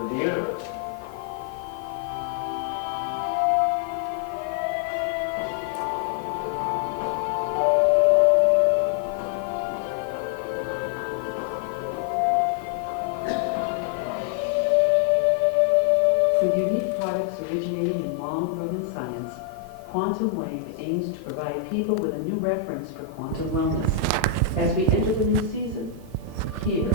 for the universe. With unique products originating in long-proven science, Quantum Wave aims to provide people with a new reference for quantum wellness. As we enter the new season, here.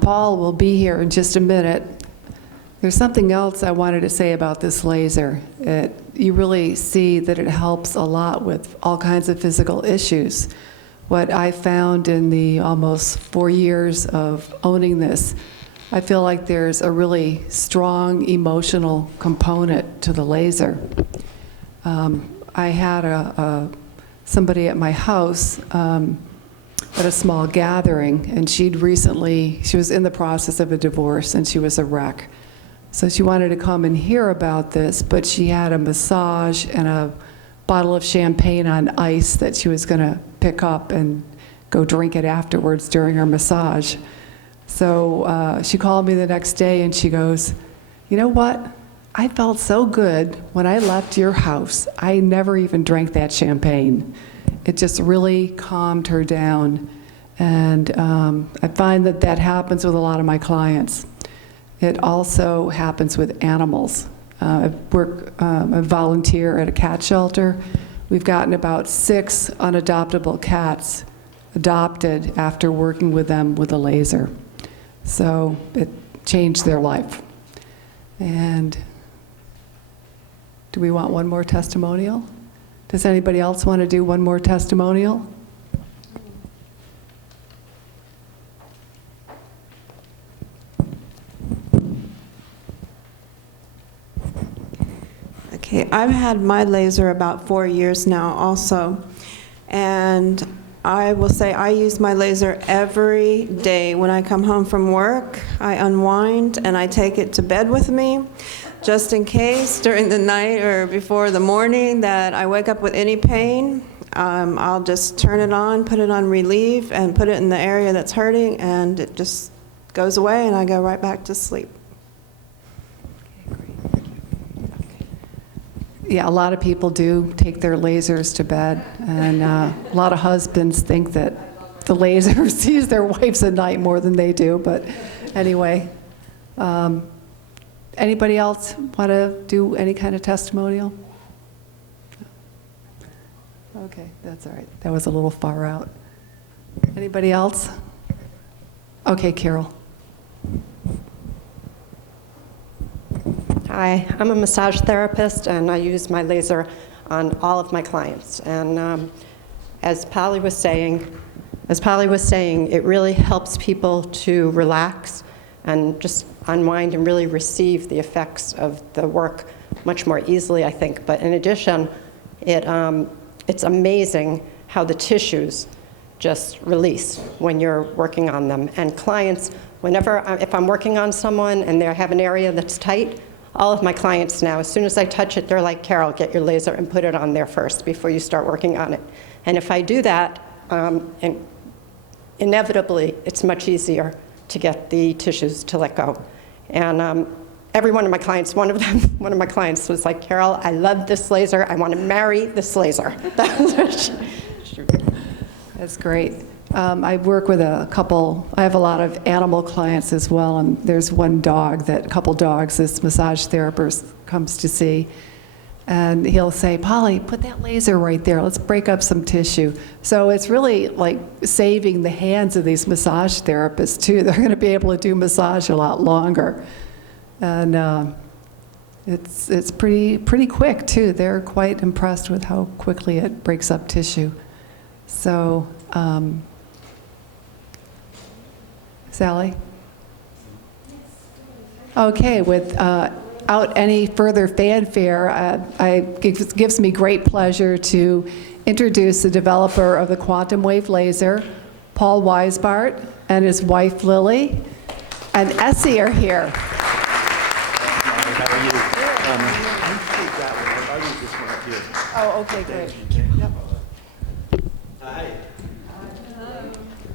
Paul will be here in just a minute. There's something else I wanted to say about this laser. You really see that it helps a lot with all kinds of physical issues. What I found in the almost 4 years of owning this, I feel like there's a really strong emotional component to the laser. I had somebody at my house at a small gathering, and she was in the process of a divorce, and she was a wreck. So she wanted to come and hear about this, but she had a massage and a bottle of champagne on ice that she was going to pick up and go drink it afterwards during her massage. So she called me the next day and she goes, "You know what? I felt so good when I left your house. I never even drank that champagne." It just really calmed her down. And I find that that happens with a lot of my clients. It also happens with animals. I volunteer at a cat shelter. We've gotten about 6 unadoptable cats adopted after working with them with a laser. So it changed their life. And do we want one more testimonial? Does anybody else want to do one more testimonial? Okay, I've had my laser about 4 years now also, and I will say I use my laser every day. When I come home from work, I unwind and I take it to bed with me, just in case during the night or before the morning that I wake up with any pain. I'll just turn it on, put it on relieve, and put it in the area that's hurting, and it just goes away, and I go right back to sleep. Yeah, a lot of people do take their lasers to bed, and a lot of husbands think that the laser sees their wives at night more than they do, but anyway. Anybody else want to do any kind of testimonial? Okay, that's all right. That was a little far out. Anybody else? Okay, Carol. Hi, I'm a massage therapist, and I use my laser on all of my clients. And as Polly was saying, it really helps people to relax and just unwind and really receive the effects of the work much more easily, I think. But in addition, it's amazing how the tissues just release when you're working on them. And clients, if I'm working on someone and they have an area that's tight, all of my clients now, as soon as I touch it, they're like, "Carol, get your laser and put it on there first before you start working on it." And if I do that, inevitably, it's much easier to get the tissues to let go. And every one of my clients, one of my clients was like, "Carol, I love this laser. I want to marry this laser." That's great. I work with a couple, I have a lot of animal clients as well, and there's one dog, couple dogs this massage therapist comes to see, and he'll say, "Polly, put that laser right there, let's break up some tissue." So it's really like saving the hands of these massage therapists too. They're going to be able to do massage a lot longer. And it's pretty quick too. They're quite impressed with how quickly it breaks up tissue. So, Sally? Okay, without any further fanfare, it gives me great pleasure to introduce the developer of the Quantum Wave laser, Paul Weisbart, and his wife Lily. and Essie are here. How are you? You take that one. I'll use this one up here. Oh, okay, great. Hi.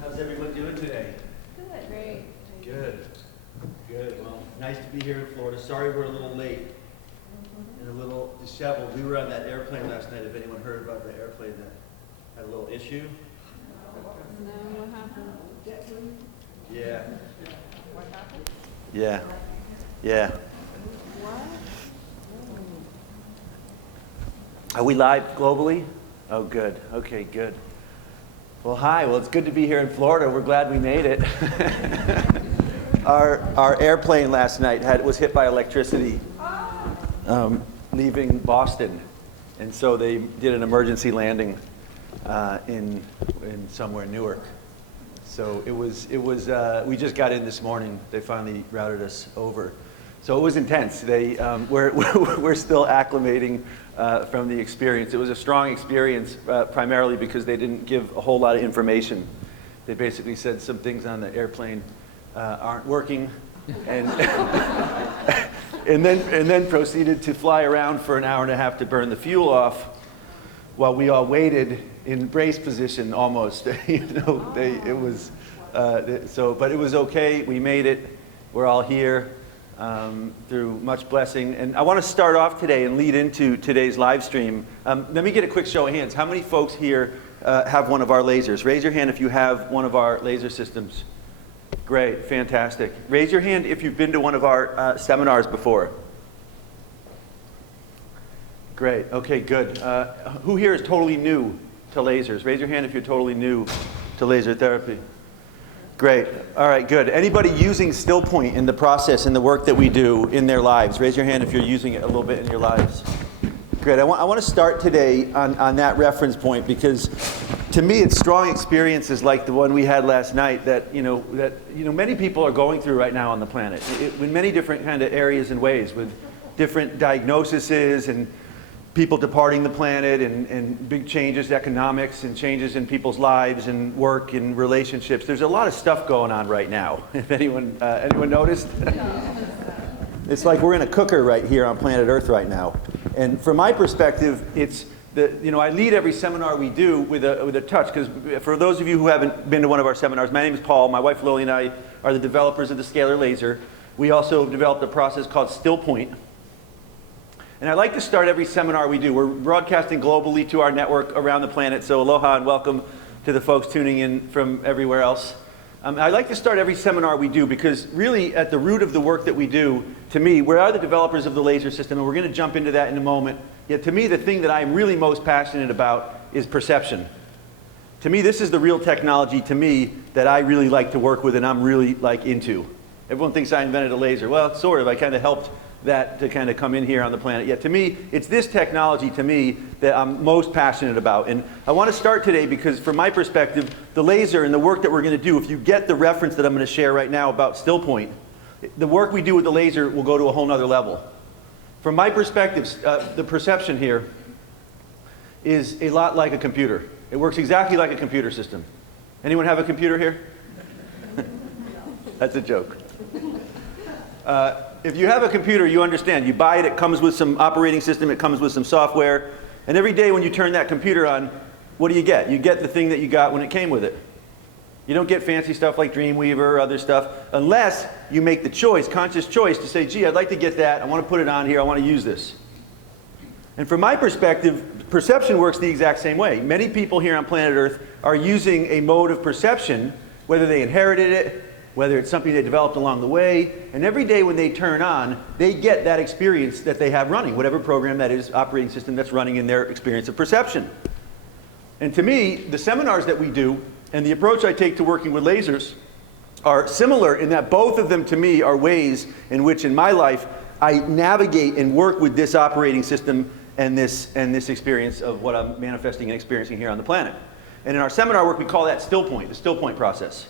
How's everyone doing today? Good. Great. Good. Good. Well, nice to be here in Florida. Sorry we're a little late and a little disheveled. We were on that airplane last night. If anyone heard about the airplane that had a little issue? No, what happened? Yeah. What happened? Yeah. Yeah. Are we live globally? Oh, good. Okay, good. Well, hi. Well, it's good to be here in Florida. We're glad we made it. Our airplane last night was hit by electricity leaving Boston, and so they did an emergency landing in somewhere in Newark. So it was. We just got in this morning. They finally routed us over. So it was intense. We're still acclimating from the experience. It was a strong experience, primarily because they didn't give a whole lot of information. They basically said some things on the airplane aren't working, and and then proceeded to fly around for an hour and a half to burn the fuel off, while we all waited in brace position almost. But it was okay. We made it. We're all here. Through much blessing. And I want to start off today and lead into today's live stream. Let me get a quick show of hands. How many folks here have one of our lasers? Raise your hand if you have one of our laser systems. Great, fantastic. Raise your hand if you've been to one of our seminars before. Great, okay, good. Who here is totally new to lasers? Raise your hand if you're totally new to laser therapy. Great. All right, good. Anybody using StillPoint in the process, in the work that we do in their lives? Raise your hand if you're using it a little bit in your lives. Great. I want to start today on that reference point, because to me it's strong experiences like the one we had last night that many people are going through right now on the planet in many different kind of areas and ways, with different diagnoses and people departing the planet and big changes, economics and changes in people's lives and work and relationships. There's a lot of stuff going on right now. If anyone noticed? It's like we're in a cooker right here on planet Earth right now. And from my perspective, it's I lead every seminar we do with a touch, because for those of you who haven't been to one of our seminars, my name is Paul. My wife Lily and I are the developers of the Scalar Laser. We also developed a process called StillPoint. And I like to start every seminar we do. We're broadcasting globally to our network around the planet, so aloha and welcome to the folks tuning in from everywhere else. I like to start every seminar we do because really at the root of the work that we do, to me, we are the developers of the laser system, and we're going to jump into that in a moment. Yet to me, the thing that I'm really most passionate about is perception. To me, this is the real technology, to me, that I really like to work with and I'm really into. Everyone thinks I invented a laser. Well, sort of. I kind of helped that to kind of come in here on the planet. Yet to me, it's this technology to me that I'm most passionate about. And I want to start today because from my perspective, the laser and the work that we're going to do, if you get the reference that I'm going to share right now about StillPoint, the work we do with the laser will go to a whole nother level. From my perspective, the perception here is a lot like a computer. It works exactly like a computer system. Anyone have a computer here? That's a joke. If you have a computer, you understand. You buy it, it comes with some operating system, it comes with some software, and every day when you turn that computer on, what do you get? You get the thing that you got when it came with it. You don't get fancy stuff like Dreamweaver or other stuff unless you make the choice, conscious choice, to say, gee, I'd like to get that, I want to put it on here, I want to use this. And from my perspective, perception works the exact same way. Many people here on planet Earth are using a mode of perception, whether they inherited it, whether it's something they developed along the way, and every day when they turn on, they get that experience that they have running, whatever program that is, operating system that's running in their experience of perception. And to me, the seminars that we do and the approach I take to working with lasers are similar in that both of them to me are ways in which in my life I navigate and work with this operating system and this experience of what I'm manifesting and experiencing here on the planet. And in our seminar work, we call that StillPoint, the StillPoint process.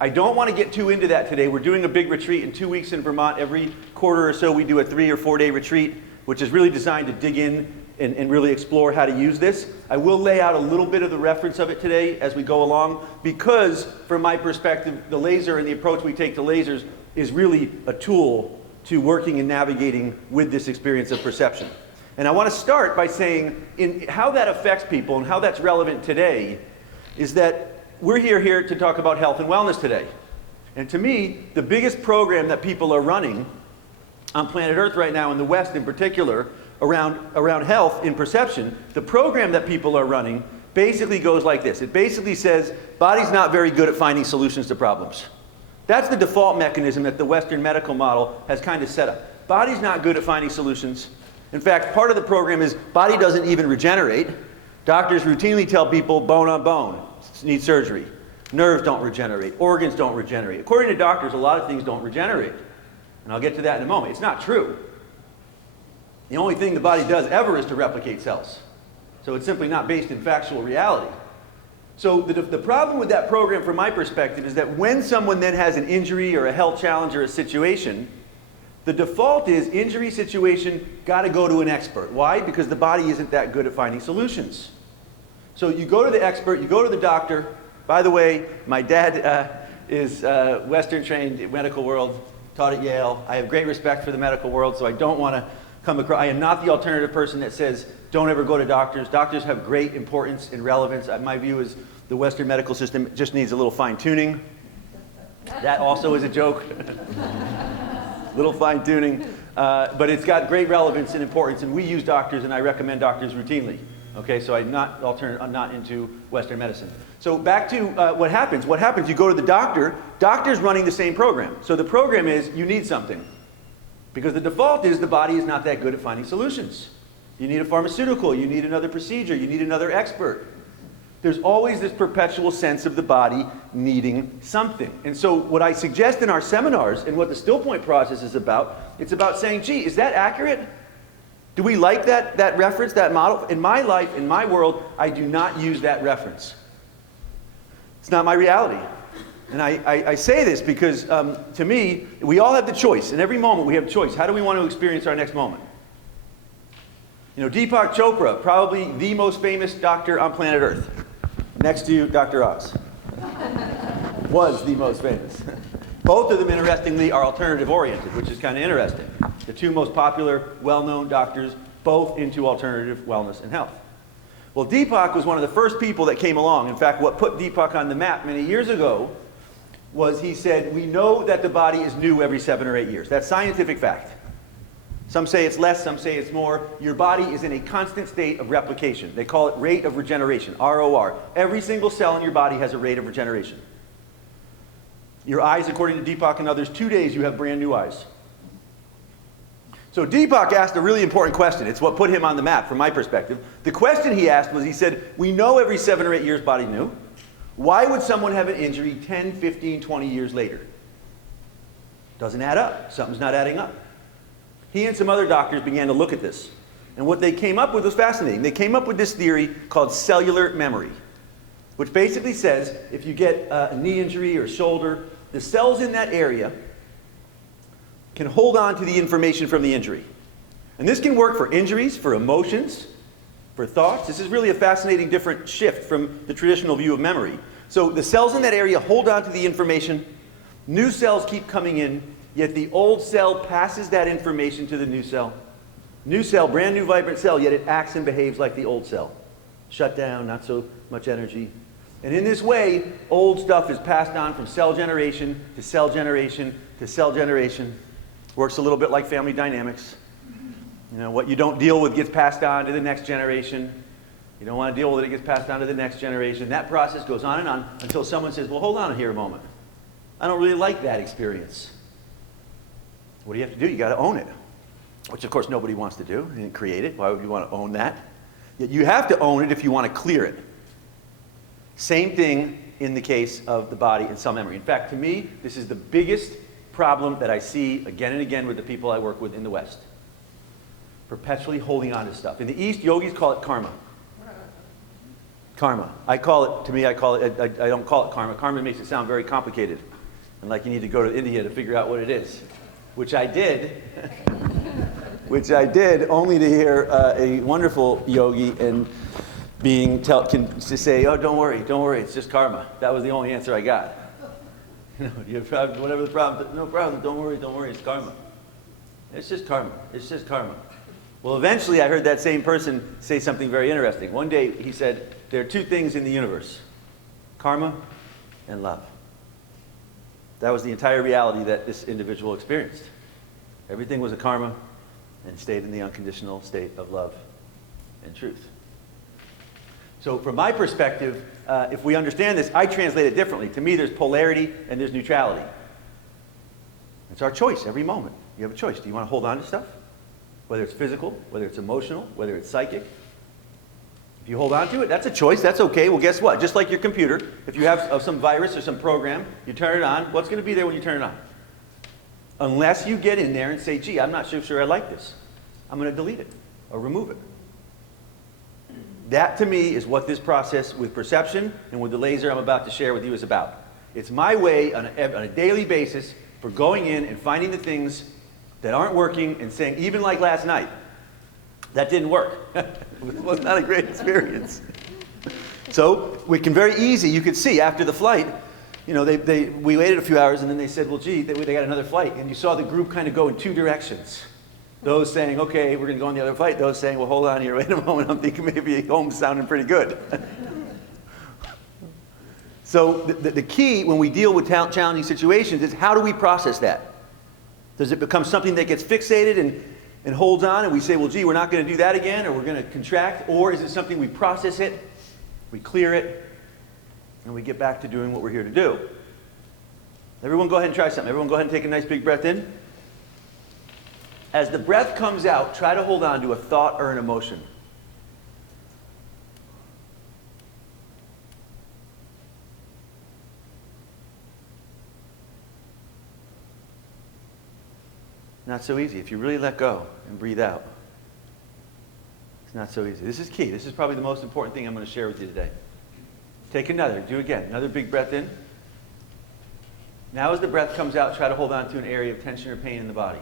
I don't want to get too into that today. We're doing a big retreat in 2 weeks in Vermont. Every quarter or so we do a 3 or 4 day retreat, which is really designed to dig in and really explore how to use this. I will lay out a little bit of the reference of it today as we go along, because from my perspective, the laser and the approach we take to lasers is really a tool to working and navigating with this experience of perception. And I want to start by saying how that affects people and how that's relevant today is that we're here to talk about health and wellness today. And to me, the biggest program that people are running on planet Earth right now, in the West in particular, around health in perception, the program that people are running basically goes like this. It basically says, body's not very good at finding solutions to problems. That's the default mechanism that the Western medical model has kind of set up. Body's not good at finding solutions. In fact, part of the program is body doesn't even regenerate. Doctors routinely tell people bone on bone, need surgery. Nerves don't regenerate. Organs don't regenerate. According to doctors, a lot of things don't regenerate. And I'll get to that in a moment. It's not true. The only thing the body does ever is to replicate cells. So it's simply not based in factual reality. So the problem with that program from my perspective is that when someone then has an injury or a health challenge or a situation, the default is injury situation, got to go to an expert. Why? Because the body isn't that good at finding solutions. So you go to the expert, you go to the doctor. By the way, my dad is Western trained in medical world, taught at Yale. I have great respect for the medical world, so I don't want to come across, I am not the alternative person that says don't ever go to doctors. Doctors have great importance and relevance. My view is the Western medical system just needs a little fine tuning. That also is a joke. Little fine tuning, but it's got great relevance and importance, and we use doctors, and I recommend doctors routinely. Okay, so I'm not into Western medicine. So back to what happens. What happens? You go to the doctor. Doctor's running the same program. So the program is you need something, because the default is the body is not that good at finding solutions. You need a pharmaceutical. You need another procedure. You need another expert. There's always this perpetual sense of the body needing something. And so what I suggest in our seminars and what the still point process is about, it's about saying, gee, is that accurate? Do we like that reference, that model? In my life, in my world, I do not use that reference. It's not my reality. And I say this because, to me, we all have the choice. In every moment, we have choice. How do we want to experience our next moment? You know, Deepak Chopra, probably the most famous doctor on planet Earth, next to Dr. Oz, was the most famous. Both of them, interestingly, are alternative-oriented, which is kind of interesting. The two most popular, well-known doctors, both into alternative wellness and health. Well, Deepak was one of the first people that came along. In fact, what put Deepak on the map many years ago was he said, we know that the body is new every 7 or 8 years. That's scientific fact. Some say it's less, some say it's more. Your body is in a constant state of replication. They call it rate of regeneration, ROR. Every single cell in your body has a rate of regeneration. Your eyes, according to Deepak and others, 2 days you have brand new eyes. So Deepak asked a really important question. It's what put him on the map from my perspective. The question he asked was, he said, we know every 7 or 8 years body new. Why would someone have an injury 10, 15, 20 years later? Doesn't add up. Something's not adding up. He and some other doctors began to look at this. And what they came up with was fascinating. They came up with this theory called cellular memory, which basically says if you get a knee injury or shoulder, the cells in that area can hold on to the information from the injury. And this can work for injuries, for emotions, for thoughts. This is really a fascinating different shift from the traditional view of memory. So the cells in that area hold on to the information. New cells keep coming in, yet the old cell passes that information to the new cell. New cell, brand new vibrant cell, yet it acts and behaves like the old cell. Shut down, not so much energy. And in this way, old stuff is passed on from cell generation to cell generation to cell generation. Works a little bit like family dynamics. You know, what you don't deal with gets passed on to the next generation. You don't want to deal with it, it gets passed on to the next generation. That process goes on and on until someone says, well, hold on here a moment. I don't really like that experience. What do you have to do? You got to own it. Which, of course, nobody wants to do. You didn't create it. Why would you want to own that? Yet you have to own it if you want to clear it. Same thing in the case of the body and cell memory. In fact, to me, this is the biggest problem that I see again and again with the people I work with in the West. Perpetually holding on to stuff. In the East, yogis call it karma. Karma. I don't call it karma. Karma makes it sound very complicated. And like you need to go to India to figure out what it is. Which I did. Which I did only to hear a wonderful yogi and can say, oh, don't worry, it's just karma. That was the only answer I got. You know, you have problems, whatever the problem, no problem, don't worry, it's karma. It's just karma, it's just karma. Well, eventually I heard that same person say something very interesting. One day he said, there are two things in the universe, karma and love. That was the entire reality that this individual experienced. Everything was a karma and stayed in the unconditional state of love and truth. So from my perspective, if we understand this, I translate it differently. To me, there's polarity and there's neutrality. It's our choice every moment. You have a choice. Do you want to hold on to stuff? Whether it's physical, whether it's emotional, whether it's psychic. If you hold on to it, that's a choice. That's okay. Well, guess what? Just like your computer, if you have some virus or some program, you turn it on, what's going to be there when you turn it on? Unless you get in there and say, gee, I'm not so sure I like this. I'm going to delete it or remove it. That, to me, is what this process with perception and with the laser I'm about to share with you is about. It's my way on a daily basis for going in and finding the things that aren't working and saying, even like last night, that didn't work. It was not a great experience. So we can very easy, you could see after the flight, you know, we waited a few hours and then they said, well, gee, they got another flight. And you saw the group kind of go in two directions. Those saying, okay, we're going to go on the other flight. Those saying, well, hold on here, wait a moment. I'm thinking maybe home's sounding pretty good. So the key when we deal with challenging situations is how do we process that? Does it become something that gets fixated and holds on and we say, well, gee, we're not going to do that again or we're going to contract? Or is it something we process it, we clear it, and we get back to doing what we're here to do? Everyone go ahead and try something. Everyone go ahead and take a nice big breath in. As the breath comes out, try to hold on to a thought or an emotion. Not so easy. If you really let go and breathe out, it's not so easy. This is key. This is probably the most important thing I'm going to share with you today. Take another. Do again. Another big breath in. Now as the breath comes out, try to hold on to an area of tension or pain in the body.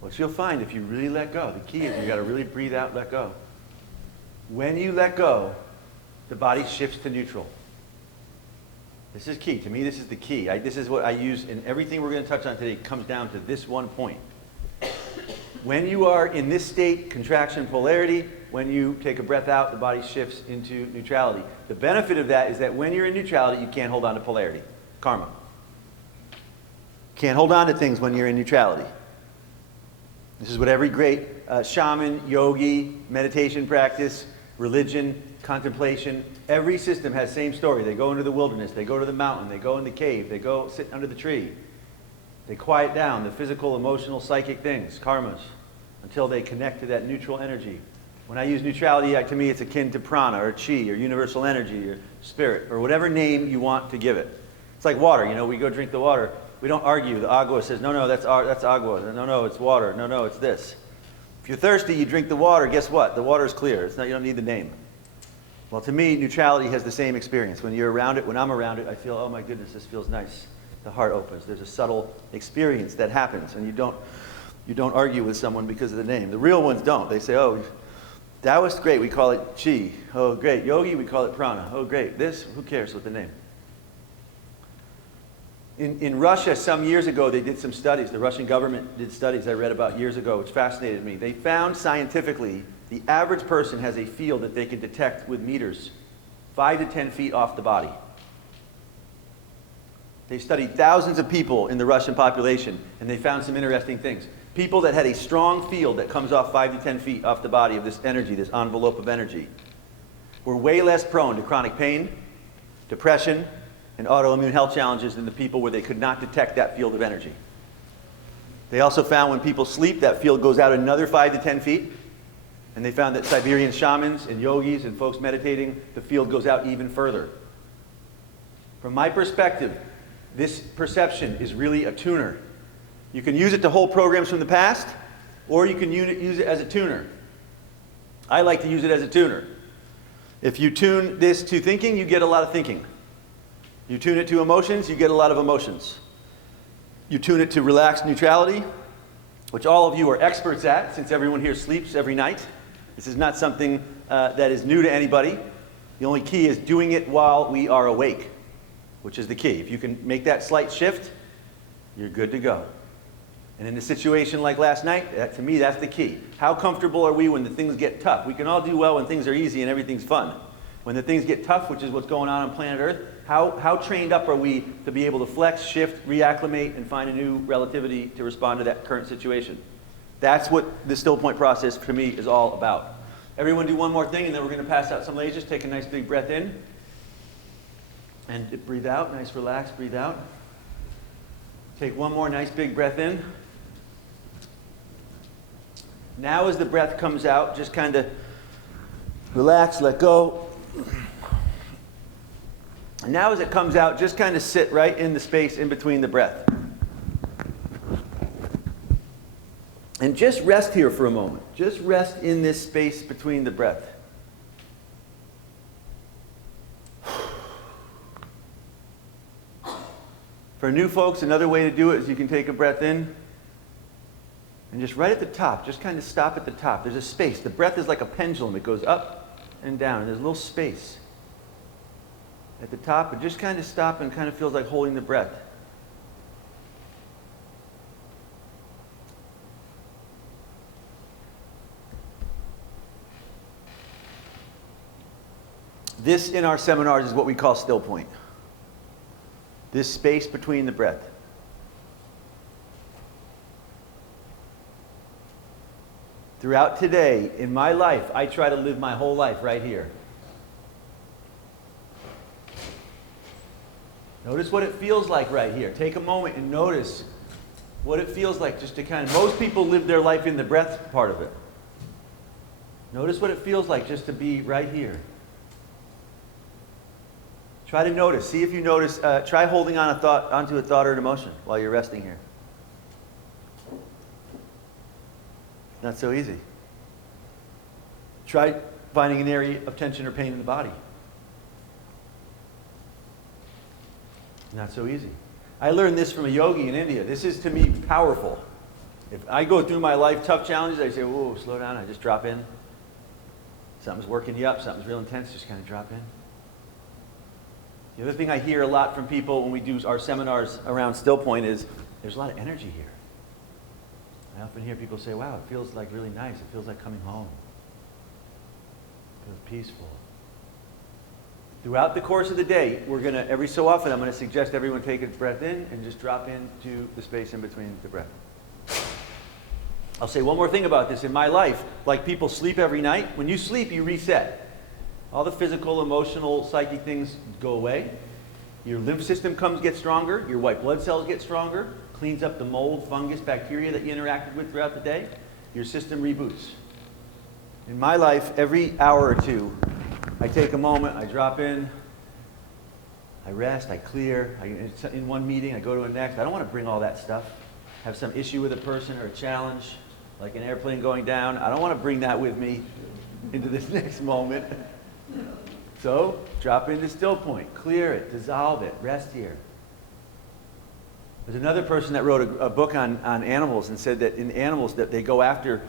What you'll find if you really let go, the key is you got to really breathe out, let go. When you let go, the body shifts to neutral. This is key. To me, this is the key. This is what I use in everything we're going to touch on today. It comes down to this one point. When you are in this state, contraction, polarity, when you take a breath out, the body shifts into neutrality. The benefit of that is that when you're in neutrality, you can't hold on to polarity. Karma. Can't hold on to things when you're in neutrality. This is what every great shaman, yogi, meditation practice, religion, contemplation, every system has the same story. They go into the wilderness, they go to the mountain, they go in the cave, they go sit under the tree. They quiet down the physical, emotional, psychic things, karmas, until they connect to that neutral energy. When I use neutrality, to me it's akin to prana or chi or universal energy or spirit or whatever name you want to give it. It's like water, you know, we go drink the water. We don't argue. The agua says, no, that's agua. No, it's water. No, it's this. If you're thirsty, you drink the water. Guess what? The water is clear. It's not, you don't need the name. Well, to me, neutrality has the same experience. When you're around it, when I'm around it, I feel, oh my goodness, this feels nice. The heart opens. There's a subtle experience that happens, and you don't argue with someone because of the name. The real ones don't. They say, oh, Taoist, great. We call it chi. Oh, great. Yogi, we call it prana. Oh, great. This, who cares with the name? In Russia, some years ago, they did some studies. The Russian government did studies I read about years ago, which fascinated me. They found scientifically the average person has a field that they can detect with meters 5 to 10 feet off the body. They studied thousands of people in the Russian population, and they found some interesting things. People that had a strong field that comes off 5 to 10 feet off the body of this energy, this envelope of energy, were way less prone to chronic pain, depression, and autoimmune health challenges than the people where they could not detect that field of energy. They also found when people sleep, that field goes out another 5 to 10 feet. And they found that Siberian shamans and yogis and folks meditating, the field goes out even further. From my perspective, this perception is really a tuner. You can use it to hold programs from the past, or you can use it as a tuner. I like to use it as a tuner. If you tune this to thinking, you get a lot of thinking. You tune it to emotions, you get a lot of emotions. You tune it to relaxed neutrality, which all of you are experts at, since everyone here sleeps every night. This is not something that is new to anybody. The only key is doing it while we are awake, which is the key. If you can make that slight shift, you're good to go. And in a situation like last night, to me, that's the key. How comfortable are we when the things get tough? We can all do well when things are easy and everything's fun. When the things get tough, which is what's going on planet Earth, how trained up are we to be able to flex, shift, reacclimate, and find a new relativity to respond to that current situation? That's what the still point process for me is all about. Everyone do one more thing, and then we're going to pass out some lasers. Take a nice big breath in. And breathe out. Nice, relaxed, breathe out. Take one more nice big breath in. Now as the breath comes out, just kind of relax, let go. And now as it comes out, just kind of sit right in the space in between the breath. And just rest here for a moment. Just rest in this space between the breath. For new folks, another way to do it is you can take a breath in and just right at the top, just kind of stop at the top. There's a space. The breath is like a pendulum. It goes up and down, and there's a little space at the top. It just kind of stop and kind of feels like holding the breath. This in our seminars is what we call still point. This space between the breath. Throughout today, in my life, I try to live my whole life right here. Notice what it feels like right here. Take a moment and notice what it feels like just to kind of, most people live their life in the breath part of it. Notice what it feels like just to be right here. Try to notice. See if you notice. Try holding on onto a thought or an emotion while you're resting here. Not so easy. Try finding an area of tension or pain in the body. Not so easy. I learned this from a yogi in India. This is, to me, powerful. If I go through my life tough challenges, I say, whoa, slow down. I just drop in. Something's working you up. Something's real intense. Just kind of drop in. The other thing I hear a lot from people when we do our seminars around still point is there's a lot of energy here. I often hear people say, wow, it feels like really nice. It feels like coming home. It feels peaceful. Throughout the course of the day, we're going to, every so often, I'm going to suggest everyone take a breath in and just drop into the space in between the breath. I'll say one more thing about this. In my life, like people sleep every night, when you sleep, you reset. All the physical, emotional, psychic things go away. Your lymph system gets stronger. Your white blood cells get stronger. Cleans up the mold, fungus, bacteria that you interacted with throughout the day. Your system reboots. In my life, every hour or two, I take a moment, I drop in, I rest, I clear. In one meeting, I go to a next. I don't want to bring all that stuff. Have some issue with a person or a challenge, like an airplane going down. I don't want to bring that with me into this next moment. So, drop into still point, clear it, dissolve it, rest here. There's another person that wrote a book on animals and said that in animals that they go after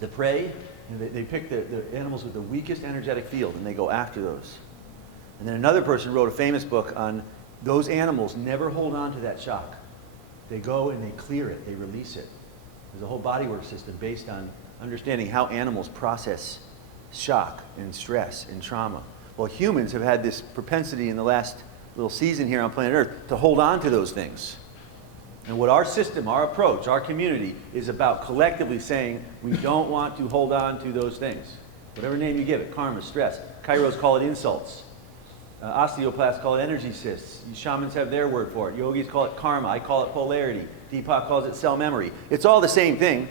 the prey, and they pick the animals with the weakest energetic field and they go after those. And then another person wrote a famous book on those animals never hold on to that shock. They go and they clear it, they release it. There's a whole bodywork system based on understanding how animals process shock and stress and trauma. Well, humans have had this propensity in the last little season here on planet Earth to hold on to those things. And what our system, our approach, our community is about collectively saying we don't want to hold on to those things. Whatever name you give it, karma, stress. Kairos call it insults. Osteopaths call it energy cysts. Shamans have their word for it. Yogis call it karma. I call it polarity. Deepak calls it cell memory. It's all the same thing.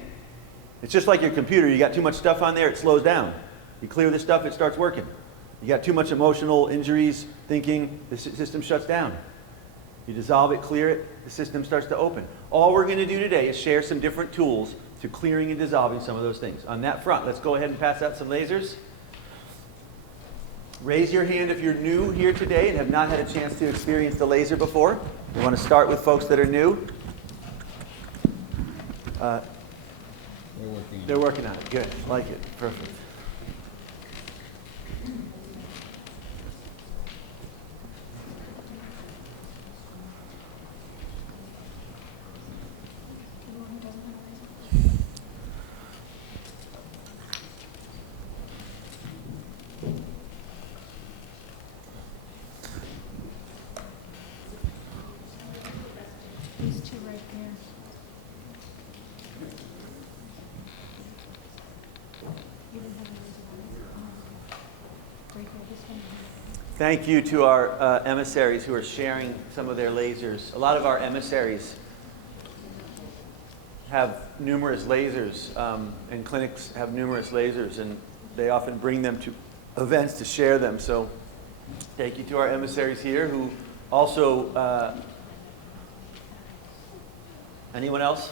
It's just like your computer. You got too much stuff on there, it slows down. You clear this stuff, it starts working. You got too much emotional injuries, thinking, the system shuts down. You dissolve it, clear it, the system starts to open. All we're going to do today is share some different tools to clearing and dissolving some of those things. On that front, let's go ahead and pass out some lasers. Raise your hand if you're new here today and have not had a chance to experience the laser before. We want to start with folks that are new. They're working on it. Good. Like it. Perfect. These two right there. You didn't have a break out this one. Thank you to our emissaries who are sharing some of their lasers. A lot of our emissaries have numerous lasers, and clinics have numerous lasers, and they often bring them to events to share them. So thank you to our emissaries here who also, anyone else?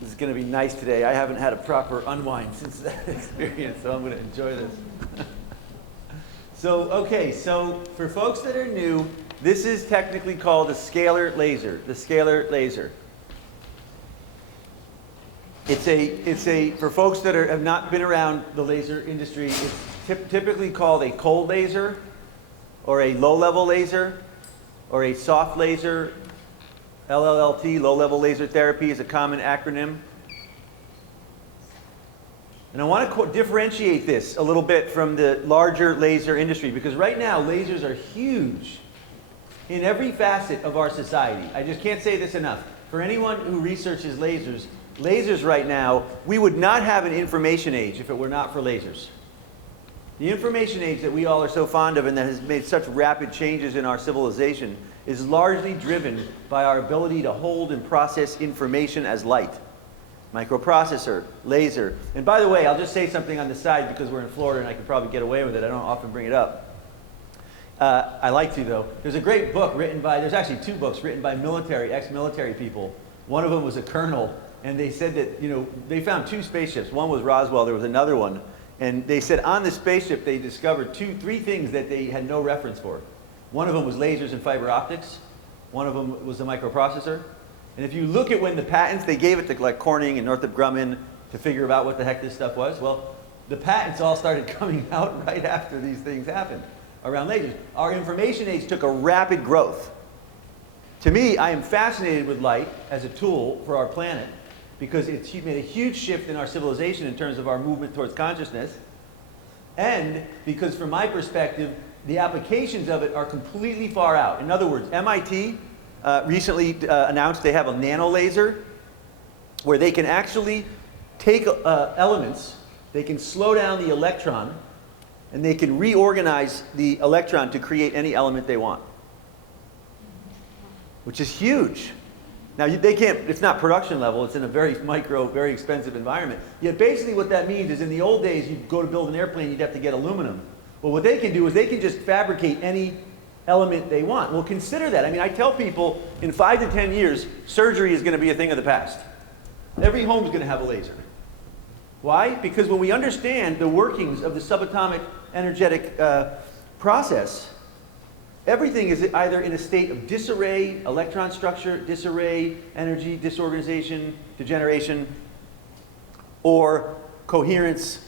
This is going to be nice today. I haven't had a proper unwind since that experience, so I'm going to enjoy this. So for folks that are new, this is technically called a scalar laser, the scalar laser. For folks that have not been around the laser industry, it's typically called a cold laser, or a low-level laser, or a soft laser. LLLT, low-level laser therapy, is a common acronym. And I want to differentiate this a little bit from the larger laser industry, because right now lasers are huge in every facet of our society. I just can't say this enough. For anyone who researches lasers, lasers right now, we would not have an information age if it were not for lasers. The information age that we all are so fond of and that has made such rapid changes in our civilization is largely driven by our ability to hold and process information as light. Microprocessor, laser. And by the way, I'll just say something on the side because we're in Florida and I could probably get away with it. I don't often bring it up. I like to, though. There's a great book written by, there's actually two books written by ex-military people. One of them was a colonel, and they said that, they found two spaceships. One was Roswell, there was another one. And they said on the spaceship they discovered three things that they had no reference for. One of them was lasers and fiber optics. One of them was a microprocessor. And if you look at when the patents, they gave it to like Corning and Northrop Grumman to figure out what the heck this stuff was. Well, the patents all started coming out right after these things happened around lasers. Our information age took a rapid growth. To me, I am fascinated with light as a tool for our planet because it's made a huge shift in our civilization in terms of our movement towards consciousness. And because from my perspective, the applications of it are completely far out. In other words, MIT recently announced they have a nano laser where they can actually take elements, they can slow down the electron, and they can reorganize the electron to create any element they want, which is huge. Now, they can't, it's not production level, it's in a very micro, very expensive environment. Yet basically what that means is in the old days, you'd go to build an airplane, you'd have to get aluminum. Well, what they can do is they can just fabricate any element they want. Well, consider that. I mean, I tell people in 5 to 10 years, surgery is going to be a thing of the past. Every home is going to have a laser. Why? Because when we understand the workings of the subatomic energetic process, everything is either in a state of disarray, electron structure, disarray, energy, disorganization, degeneration, or coherence,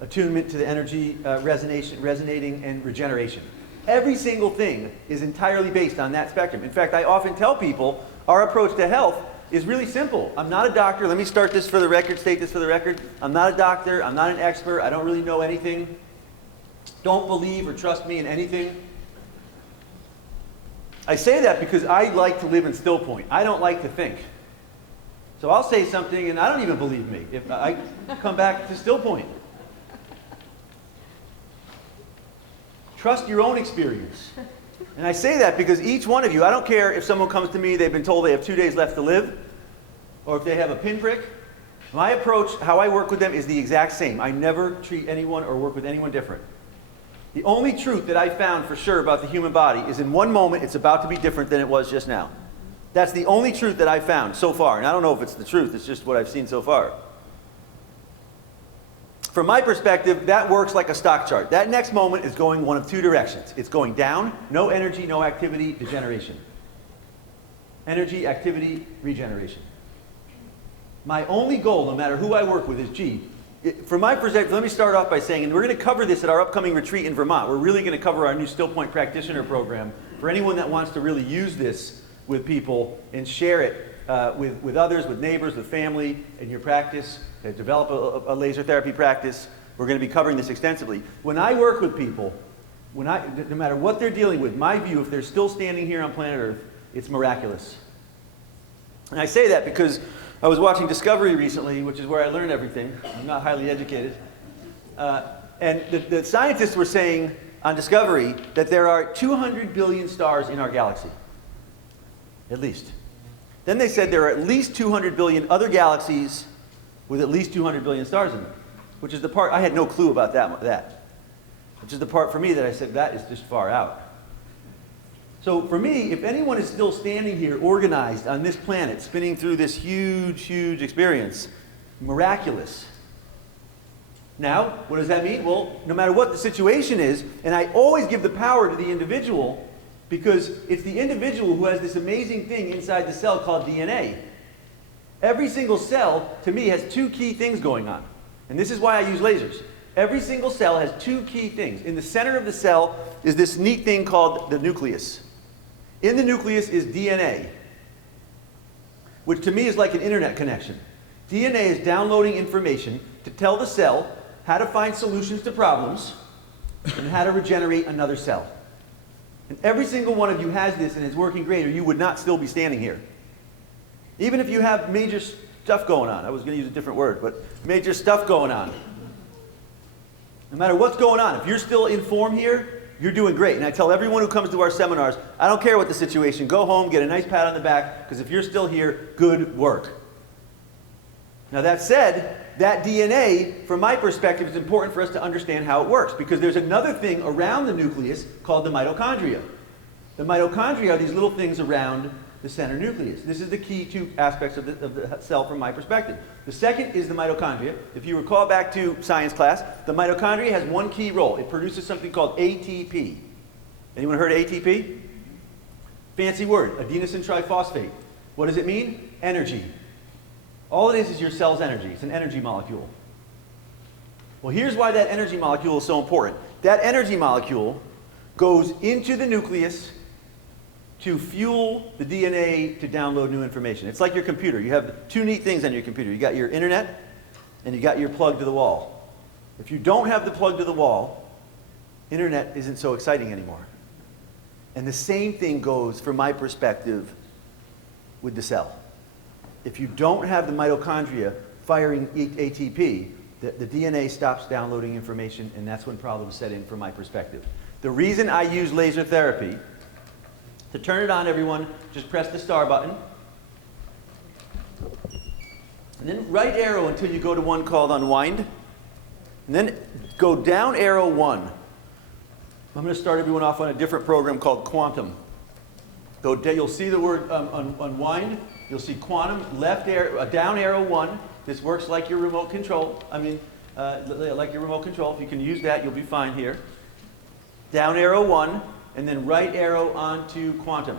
attunement to the energy, resonating, and regeneration. Every single thing is entirely based on that spectrum. In fact, I often tell people our approach to health is really simple. I'm not a doctor. Let me start this for the record, state this for the record. I'm not a doctor. I'm not an expert. I don't really know anything. Don't believe or trust me in anything. I say that because I like to live in still point. I don't like to think. So I'll say something and I don't even believe me if I come back to still point. Trust your own experience. And I say that because each one of you, I don't care if someone comes to me, they've been told they have 2 days left to live, or if they have a pinprick. My approach, how I work with them is the exact same. I never treat anyone or work with anyone different. The only truth that I found for sure about the human body is in one moment it's about to be different than it was just now. That's the only truth that I've found so far. And I don't know if it's the truth, it's just what I've seen so far. from my perspective, that works like a stock chart. That next moment is going one of two directions. It's going down, no energy, no activity, degeneration. Energy, activity, regeneration. My only goal, no matter who I work with, is, from my perspective, let me start off by saying, and we're going to cover this at our upcoming retreat in Vermont. We're really going to cover our new Still Point Practitioner Program for anyone that wants to really use this with people and share it with others, with neighbors, with family, in your practice, develop a laser therapy practice. We're going to be covering this extensively. When I work with people, no matter what they're dealing with, my view, if they're still standing here on planet Earth, it's miraculous. And I say that because I was watching Discovery recently, which is where I learned everything. I'm not highly educated. And the scientists were saying on Discovery that there are 200 billion stars in our galaxy, at least. Then they said there are at least 200 billion other galaxies with at least 200 billion stars in them, which is the part, I had no clue about that. Which is the part for me that I said, that is just far out. So for me, if anyone is still standing here organized on this planet, spinning through this huge, huge experience, miraculous. Now, what does that mean? Well, no matter what the situation is, and I always give the power to the individual, because it's the individual who has this amazing thing inside the cell called DNA. Every single cell, to me, has two key things going on. And this is why I use lasers. Every single cell has two key things. In the center of the cell is this neat thing called the nucleus. In the nucleus is DNA, which to me is like an internet connection. DNA is downloading information to tell the cell how to find solutions to problems and how to regenerate another cell. And every single one of you has this and is working great, or you would not still be standing here. Even if you have major stuff going on. I was going to use a different word, but major stuff going on. No matter what's going on, if you're still in form here, you're doing great. And I tell everyone who comes to our seminars, I don't care what the situation, go home, get a nice pat on the back, because if you're still here, good work. Now that said, that DNA, from my perspective, is important for us to understand how it works, because there's another thing around the nucleus called the mitochondria. The mitochondria are these little things around the center nucleus. This is the key two aspects of the cell from my perspective. The second is the mitochondria. If you recall back to science class, the mitochondria has one key role. It produces something called ATP. Anyone heard of ATP? Fancy word, adenosine triphosphate. What does it mean? Energy. All it is your cell's energy. It's an energy molecule. Well, here's why that energy molecule is so important. That energy molecule goes into the nucleus to fuel the DNA to download new information. It's like your computer. You have two neat things on your computer. You got your internet and you got your plug to the wall. If you don't have the plug to the wall, internet isn't so exciting anymore. And the same thing goes, from my perspective, with the cell. If you don't have the mitochondria firing ATP, the DNA stops downloading information, and that's when problems set in from my perspective. The reason I use laser therapy, to turn it on, everyone, just press the star button. And then right arrow until you go to one called unwind. And then go down arrow 1. I'm going to start everyone off on a different program called Quantum. You'll see the word unwind. You'll see Quantum, left arrow, down arrow 1. This works like your remote control. Like your remote control. If you can use that, you'll be fine here. Down arrow 1. And then right arrow onto Quantum.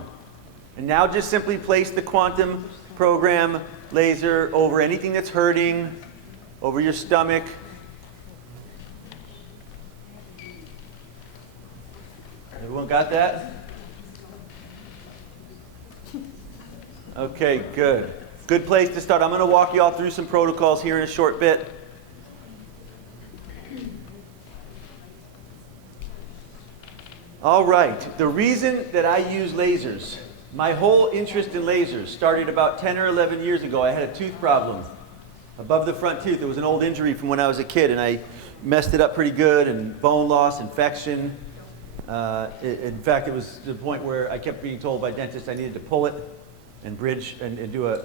And now just simply place the Quantum program laser over anything that's hurting, over your stomach. Everyone got that? Okay, good. Good place to start. I'm going to walk you all through some protocols here in a short bit. All right, the reason that I use lasers, my whole interest in lasers started about 10 or 11 years ago. I had a tooth problem above the front tooth. It was an old injury from when I was a kid, and I messed it up pretty good, and bone loss, infection. In fact, it was to the point where I kept being told by dentists I needed to pull it and bridge and do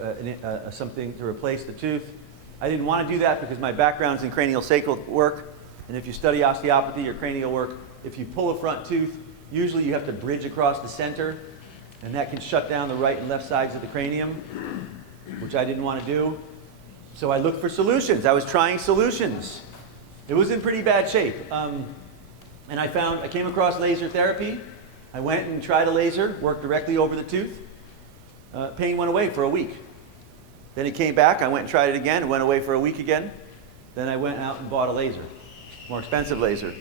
something to replace the tooth. I didn't want to do that because my background's in craniosacral work, and if you study osteopathy or cranial work, if you pull a front tooth, usually you have to bridge across the center, and that can shut down the right and left sides of the cranium, which I didn't want to do. So I looked for solutions. I was trying solutions. It was in pretty bad shape. And I came across laser therapy. I went and tried a laser, worked directly over the tooth. Pain went away for a week. Then it came back, I went and tried it again, it went away for a week again. Then I went out and bought a laser, more expensive laser.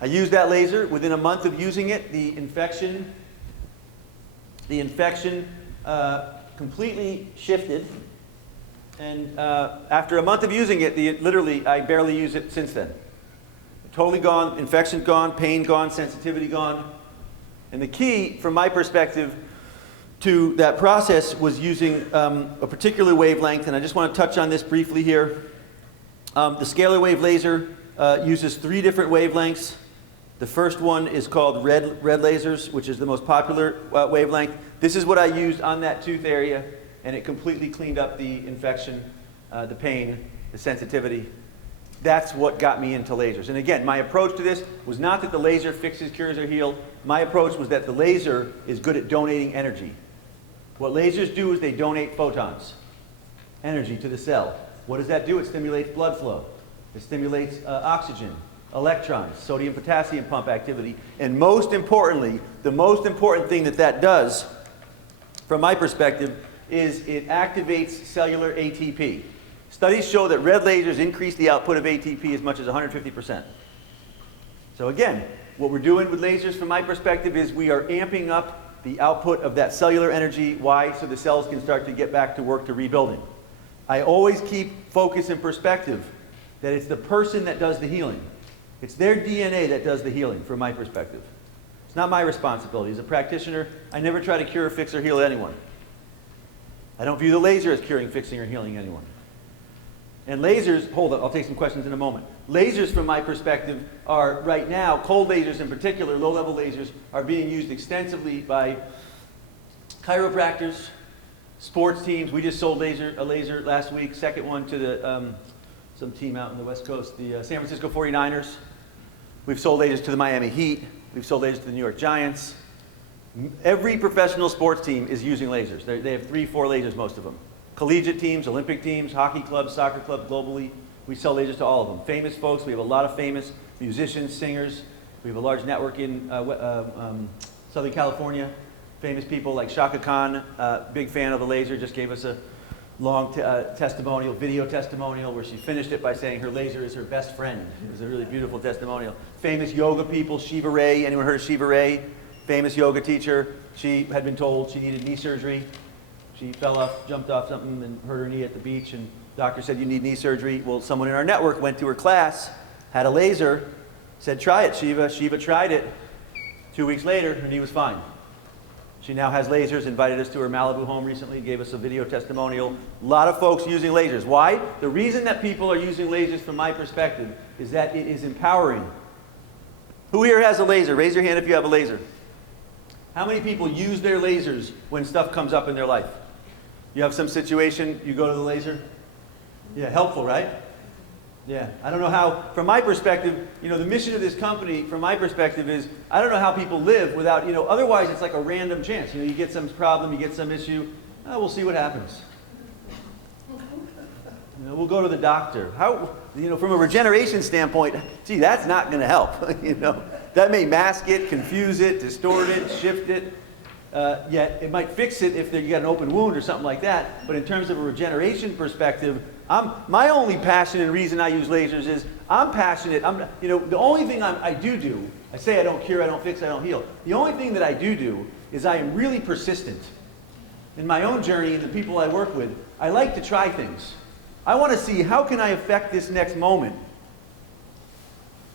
I used that laser. Within a month of using it, the infection completely shifted. And after a month of using it, literally, I barely use it since then. Totally gone, infection gone, pain gone, sensitivity gone. And the key, from my perspective, to that process was using a particular wavelength, and I just want to touch on this briefly here. The scalar wave laser uses 3 different wavelengths. The first one is called red lasers, which is the most popular wavelength. This is what I used on that tooth area, and it completely cleaned up the infection, the pain, the sensitivity. That's what got me into lasers. And again, my approach to this was not that the laser fixes, cures, or heals. My approach was that the laser is good at donating energy. What lasers do is they donate photons, energy to the cell. What does that do? It stimulates blood flow. It stimulates oxygen, electrons, sodium potassium pump activity. And most importantly, the most important thing that does, from my perspective, is it activates cellular ATP. Studies show that red lasers increase the output of ATP as much as 150%. So again, what we're doing with lasers from my perspective is we are amping up the output of that cellular energy. Why? So the cells can start to get back to work to rebuilding. I always keep focus and perspective that it's the person that does the healing. It's their DNA that does the healing from my perspective. It's not my responsibility. As a practitioner, I never try to cure, fix, or heal anyone. I don't view the laser as curing, fixing, or healing anyone. And lasers, hold on, I'll take some questions in a moment. Lasers, from my perspective, are right now, cold lasers in particular, low-level lasers, are being used extensively by chiropractors, sports teams. We just sold a laser last week, second one to some team out in the West Coast, the San Francisco 49ers. We've sold lasers to the Miami Heat. We've sold lasers to the New York Giants. Every professional sports team is using lasers. They have 3, 4 lasers, most of them. Collegiate teams, Olympic teams, hockey clubs, soccer clubs globally. We sell lasers to all of them. Famous folks, we have a lot of famous musicians, singers. We have a large network in Southern California. Famous people like Shaka Khan, big fan of the laser, just gave us a long testimonial, video testimonial, where she finished it by saying her laser is her best friend. It was a really beautiful testimonial. Famous yoga people, Shiva Ray. Anyone heard of Shiva Ray? Famous yoga teacher. She had been told she needed knee surgery. She fell off, jumped off something and hurt her knee at the beach, and the doctor said, you need knee surgery. Well, someone in our network went to her class, had a laser, said, try it, Shiva. Shiva tried it. 2 weeks later, her knee was fine. She now has lasers, invited us to her Malibu home recently, gave us a video testimonial. A lot of folks using lasers. Why? The reason that people are using lasers, from my perspective, is that it is empowering. Who here has a laser? Raise your hand if you have a laser. How many people use their lasers when stuff comes up in their life? You have some situation, you go to the laser? Yeah, helpful, right? Yeah, I don't know how, from my perspective, the mission of this company, from my perspective, is I don't know how people live without, otherwise it's like a random chance. You get some problem, you get some issue, we'll see what happens. We'll go to the doctor. How, from a regeneration standpoint, gee, that's not going to help. That may mask it, confuse it, distort it, shift it. Yet it might fix it if you got an open wound or something like that. But in terms of a regeneration perspective, my only passion and reason I use lasers is I'm passionate. The only thing I do, I say I don't cure, I don't fix, I don't heal. The only thing that I do is I am really persistent. In my own journey and the people I work with, I like to try things. I want to see how can I affect this next moment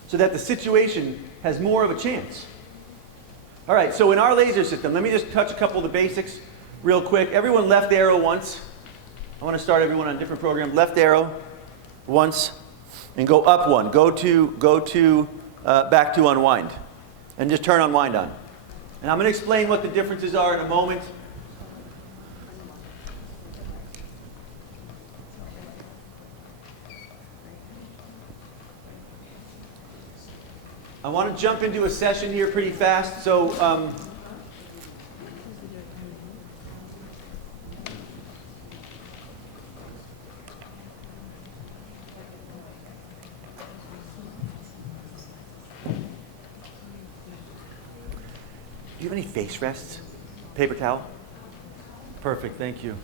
so that the situation has more of a chance. All right, so in our laser system, let me just touch a couple of the basics real quick. Everyone left arrow once. I want to start everyone on a different program. Left arrow once and go up one. Go to back to unwind. And just turn unwind on. And I'm going to explain what the differences are in a moment. I want to jump into a session here pretty fast. So you have any face rests? Paper towel? Perfect, thank you.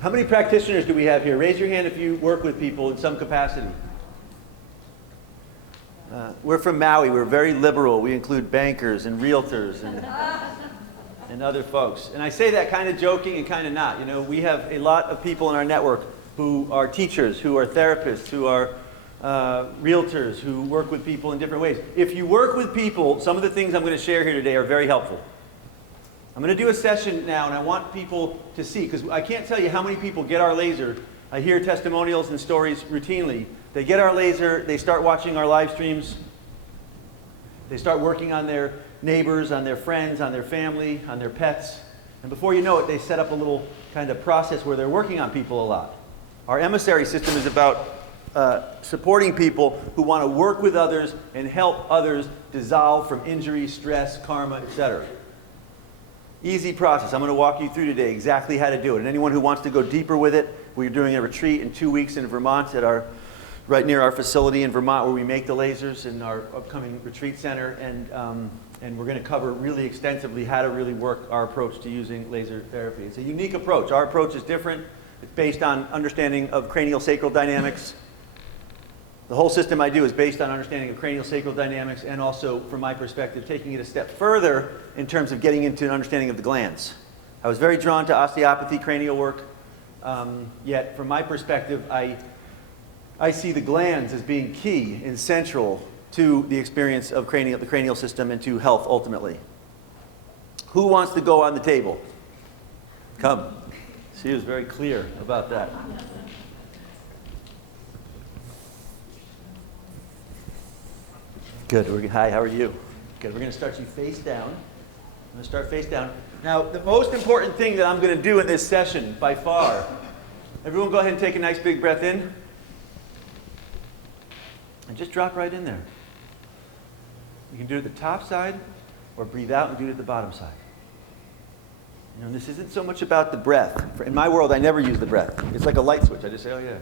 How many practitioners do we have here? Raise your hand if you work with people in some capacity. We're from Maui. We're very liberal. We include bankers and realtors and other folks. And I say that kind of joking and kind of not. You know, we have a lot of people in our network who are teachers, who are therapists, who are realtors, who work with people in different ways. If you work with people, some of the things I'm going to share here today are very helpful. I'm going to do a session now, and I want people to see, because I can't tell you how many people get our laser. I hear testimonials and stories routinely. They get our laser, they start watching our live streams, they start working on their neighbors, on their friends, on their family, on their pets, and before you know it, they set up a little kind of process where they're working on people a lot. Our emissary system is about supporting people who want to work with others and help others dissolve from injury, stress, karma, etc. Easy process. I'm going to walk you through today exactly how to do it. And anyone who wants to go deeper with it, we're doing a retreat in 2 weeks in Vermont at right near our facility in Vermont where we make the lasers in our upcoming retreat center. And we're going to cover really extensively how to really work our approach to using laser therapy. It's a unique approach. Our approach is different. It's based on understanding of cranial-sacral dynamics. The whole system I do is based on understanding of cranial-sacral dynamics and also, from my perspective, taking it a step further in terms of getting into an understanding of the glands. I was very drawn to osteopathy cranial work, yet from my perspective, I see the glands as being key and central to the experience of the cranial system and to health ultimately. Who wants to go on the table? Come. She was very clear about that. Good. Hi, how are you? Good. We're going to start you face down. I'm going to start face down. Now, the most important thing that I'm going to do in this session, by far, everyone go ahead and take a nice big breath in. And just drop right in there. You can do it at the top side, or breathe out and do it at the bottom side. You know, this isn't so much about the breath. In my world, I never use the breath. It's like a light switch. I just say, oh yeah.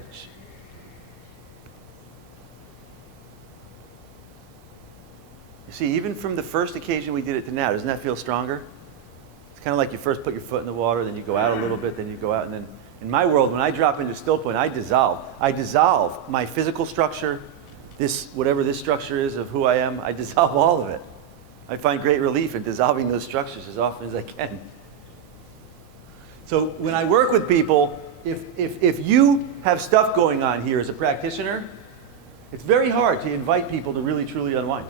You see, even from the first occasion we did it to now, doesn't that feel stronger? It's kind of like you first put your foot in the water, then you go out a little bit, then you go out, and then in my world, when I drop into still point, I dissolve. I dissolve my physical structure, whatever this structure is of who I am, I dissolve all of it. I find great relief in dissolving those structures as often as I can. So when I work with people, if you have stuff going on here as a practitioner, it's very hard to invite people to really truly unwind.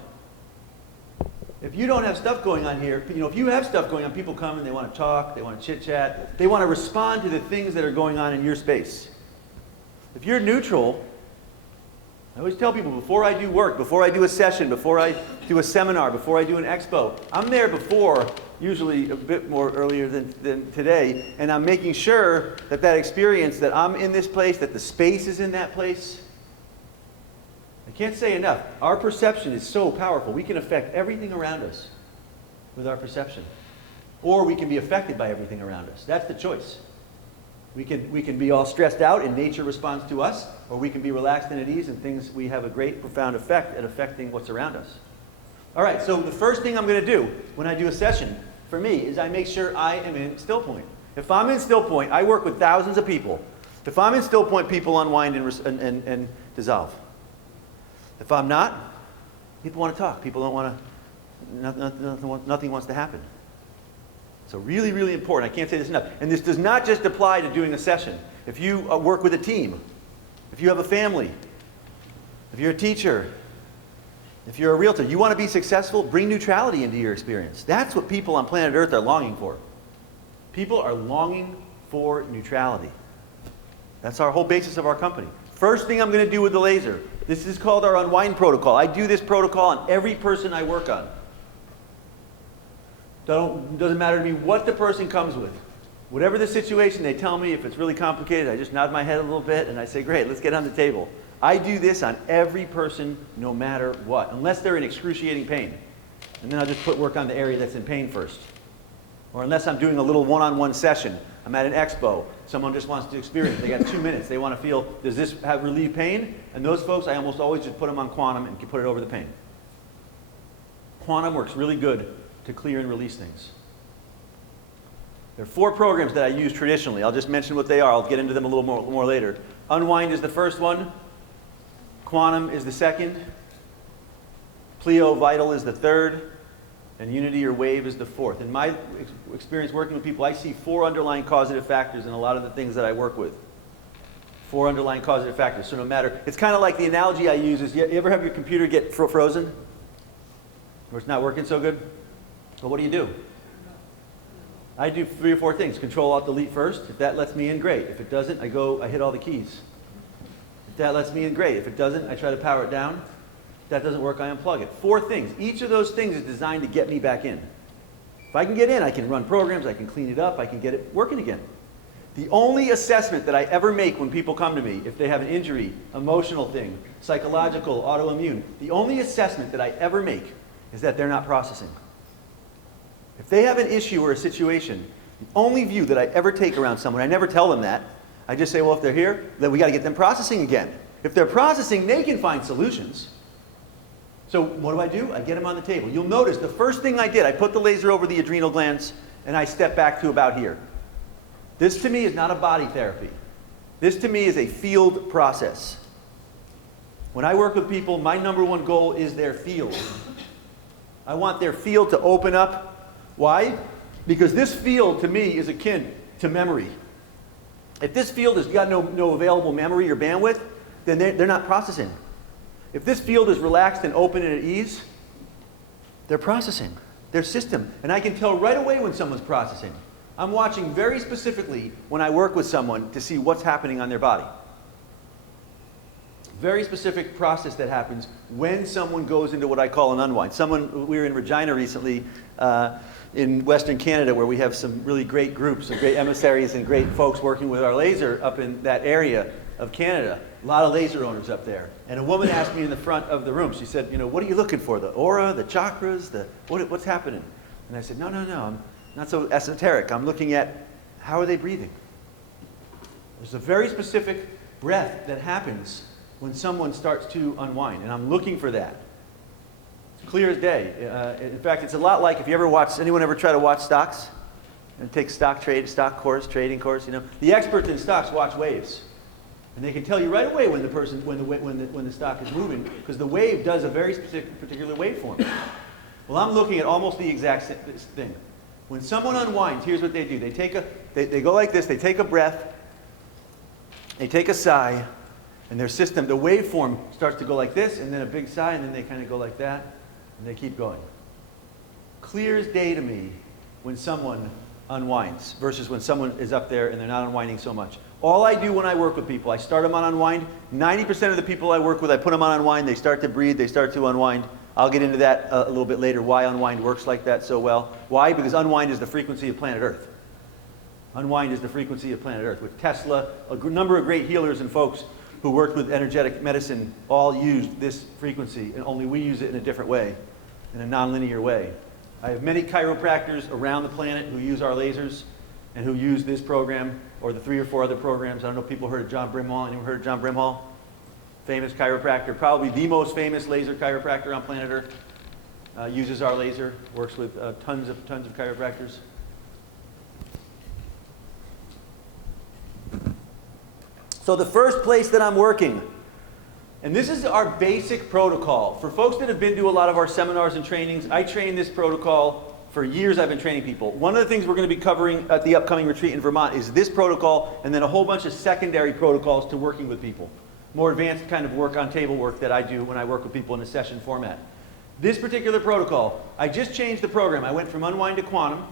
If you don't have stuff going on here, you know, if you have stuff going on, people come and they want to talk, they want to chit-chat, they want to respond to the things that are going on in your space. If you're neutral, I always tell people before I do work, before I do a session, before I do a seminar, before I do an expo, I'm there before, usually a bit more earlier than today, and I'm making sure that that experience, that I'm in this place, that the space is in that place. I can't say enough. Our perception is so powerful. We can affect everything around us with our perception. Or we can be affected by everything around us. That's the choice. We can be all stressed out and nature responds to us, or we can be relaxed and at ease and we have a great profound effect at affecting what's around us. All right, so the first thing I'm going to do when I do a session for me is I make sure I am in still point. If I'm in still point, I work with thousands of people. If I'm in still point, people unwind and dissolve. If I'm not, people want to talk. People don't want to, nothing wants to happen. So really, really important. I can't say this enough. And this does not just apply to doing a session. If you work with a team, if you have a family, if you're a teacher, if you're a realtor, you want to be successful, bring neutrality into your experience. That's what people on planet Earth are longing for. People are longing for neutrality. That's our whole basis of our company. First thing I'm going to do with the laser, this is called our unwind protocol. I do this protocol on every person I work on. Doesn't matter to me what the person comes with. Whatever the situation, they tell me if it's really complicated, I just nod my head a little bit and I say, great, let's get on the table. I do this on every person no matter what, unless they're in excruciating pain. and then I'll just work on the area that's in pain first. Or unless I'm doing a little one-on-one session, I'm at an expo, someone just wants to experience it, they got 2 minutes, they want to feel, does this relieve pain? And those folks, I almost always just put them on Quantum and put it over the pain. Quantum works really good to clear and release things. There are 4 programs that I use traditionally. I'll just mention what they are. I'll get into them a little more later. Unwind is the first one. Quantum is the second. Pleo Vital is the third. And Unity or Wave is the fourth. In my experience working with people, I see 4 underlying causative factors in a lot of the things that I work with. 4 underlying causative factors. So no matter, it's kind of like the analogy I use is, you ever have your computer get frozen? Or it's not working so good? Well, what do? I do 3 or 4 things. Control Alt Delete first. If that lets me in, great. If it doesn't, I hit all the keys. If that lets me in, great. If it doesn't, I try to power it down. If that doesn't work, I unplug it. 4 things. Each of those things is designed to get me back in. If I can get in, I can run programs, I can clean it up, I can get it working again. The only assessment that I ever make when people come to me, if they have an injury, emotional thing, psychological, autoimmune, the only assessment that I ever make is that they're not processing. If they have an issue or a situation, the only view that I ever take around someone, I never tell them that. I just say, well, if they're here, then we got to get them processing again. If they're processing, they can find solutions. So what do? I get them on the table. You'll notice the first thing I did, I put the laser over the adrenal glands, and I step back to about here. This to me is not a body therapy. This to me is a field process. When I work with people, my #1 goal is their field. I want their field to open up. Why? Because this field, to me, is akin to memory. If this field has got no available memory or bandwidth, then they're not processing. If this field is relaxed and open and at ease, they're processing their system. And I can tell right away when someone's processing. I'm watching very specifically when I work with someone to see what's happening on their body. Very specific process that happens when someone goes into what I call an unwind. We were in Regina recently in Western Canada where we have some really great groups of great emissaries and great folks working with our laser up in that area of Canada. A lot of laser owners up there. And a woman asked me in the front of the room, she said, what are you looking for? The aura, the chakras, what's happening? And I said, no, I'm not so esoteric. I'm looking at how are they breathing? There's a very specific breath that happens when someone starts to unwind, and I'm looking for that. It's clear as day. In fact, it's a lot like if you ever anyone ever try to watch stocks and take stock course, trading course, The experts in stocks watch waves. And they can tell you right away when the stock is moving, because the wave does a very specific, particular waveform. Well, I'm looking at almost the exact thing. When someone unwinds, here's what they do. They go like this, they take a breath, they take a sigh, and their system, the waveform starts to go like this, and then a big sigh, and then they kind of go like that, and they keep going. Clear as day to me when someone unwinds versus when someone is up there and they're not unwinding so much. All I do when I work with people, I start them on unwind. 90% of the people I work with, I put them on unwind, they start to breathe, they start to unwind. I'll get into that a little bit later, why unwind works like that so well. Why? Because unwind is the frequency of planet Earth. Unwind is the frequency of planet Earth. With Tesla, a number of great healers and folks who worked with energetic medicine all used this frequency, and only we use it in a different way, in a nonlinear way. I have many chiropractors around the planet who use our lasers and who use this program or the 3 or 4 other programs. I don't know if people heard of John Brimhall. Anyone heard of John Brimhall? Famous chiropractor, probably the most famous laser chiropractor on planet Earth. Uses our laser, works with tons of chiropractors. So the first place that I'm working, and this is our basic protocol. For folks that have been to a lot of our seminars and trainings, I train this protocol for years. I've been training people. One of the things we're going to be covering at the upcoming retreat in Vermont is this protocol and then a whole bunch of secondary protocols to working with people. More advanced kind of work on table work that I do when I work with people in a session format. This particular protocol, I just changed the program. I went from unwind to quantum.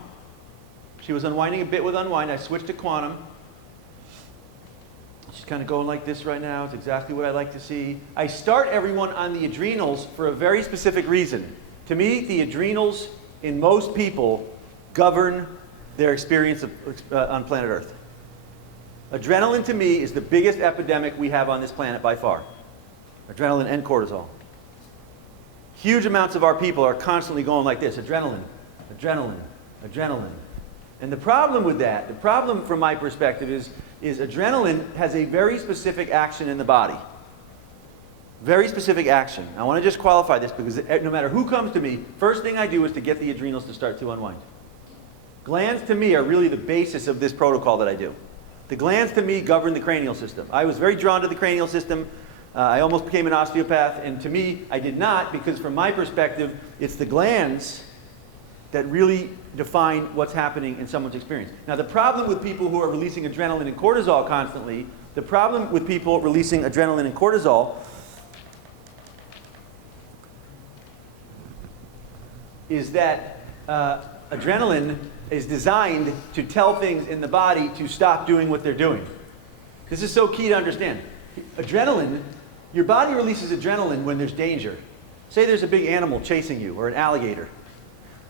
She was unwinding a bit with unwind. I switched to quantum. She's kind of going like this right now. It's exactly what I like to see. I start everyone on the adrenals for a very specific reason. To me, the adrenals in most people govern their experience on planet Earth. Adrenaline to me is the biggest epidemic we have on this planet by far. Adrenaline and cortisol. Huge amounts of our people are constantly going like this, adrenaline, adrenaline, adrenaline. And the problem with that, the problem from my perspective is adrenaline has a very specific action in the body. Very specific action. I want to just qualify this because no matter who comes to me, first thing I do is to get the adrenals to start to unwind. Glands to me are really the basis of this protocol that I do. The glands to me govern the cranial system. I was very drawn to the cranial system. I almost became an osteopath, and to me, I did not, because from my perspective, it's the glands that really define what's happening in someone's experience. Now, the problem with people who are releasing adrenaline and cortisol constantly, the problem with people releasing adrenaline and cortisol is that adrenaline is designed to tell things in the body to stop doing what they're doing. This is so key to understand. Adrenaline, your body releases adrenaline when there's danger. Say there's a big animal chasing you, or an alligator.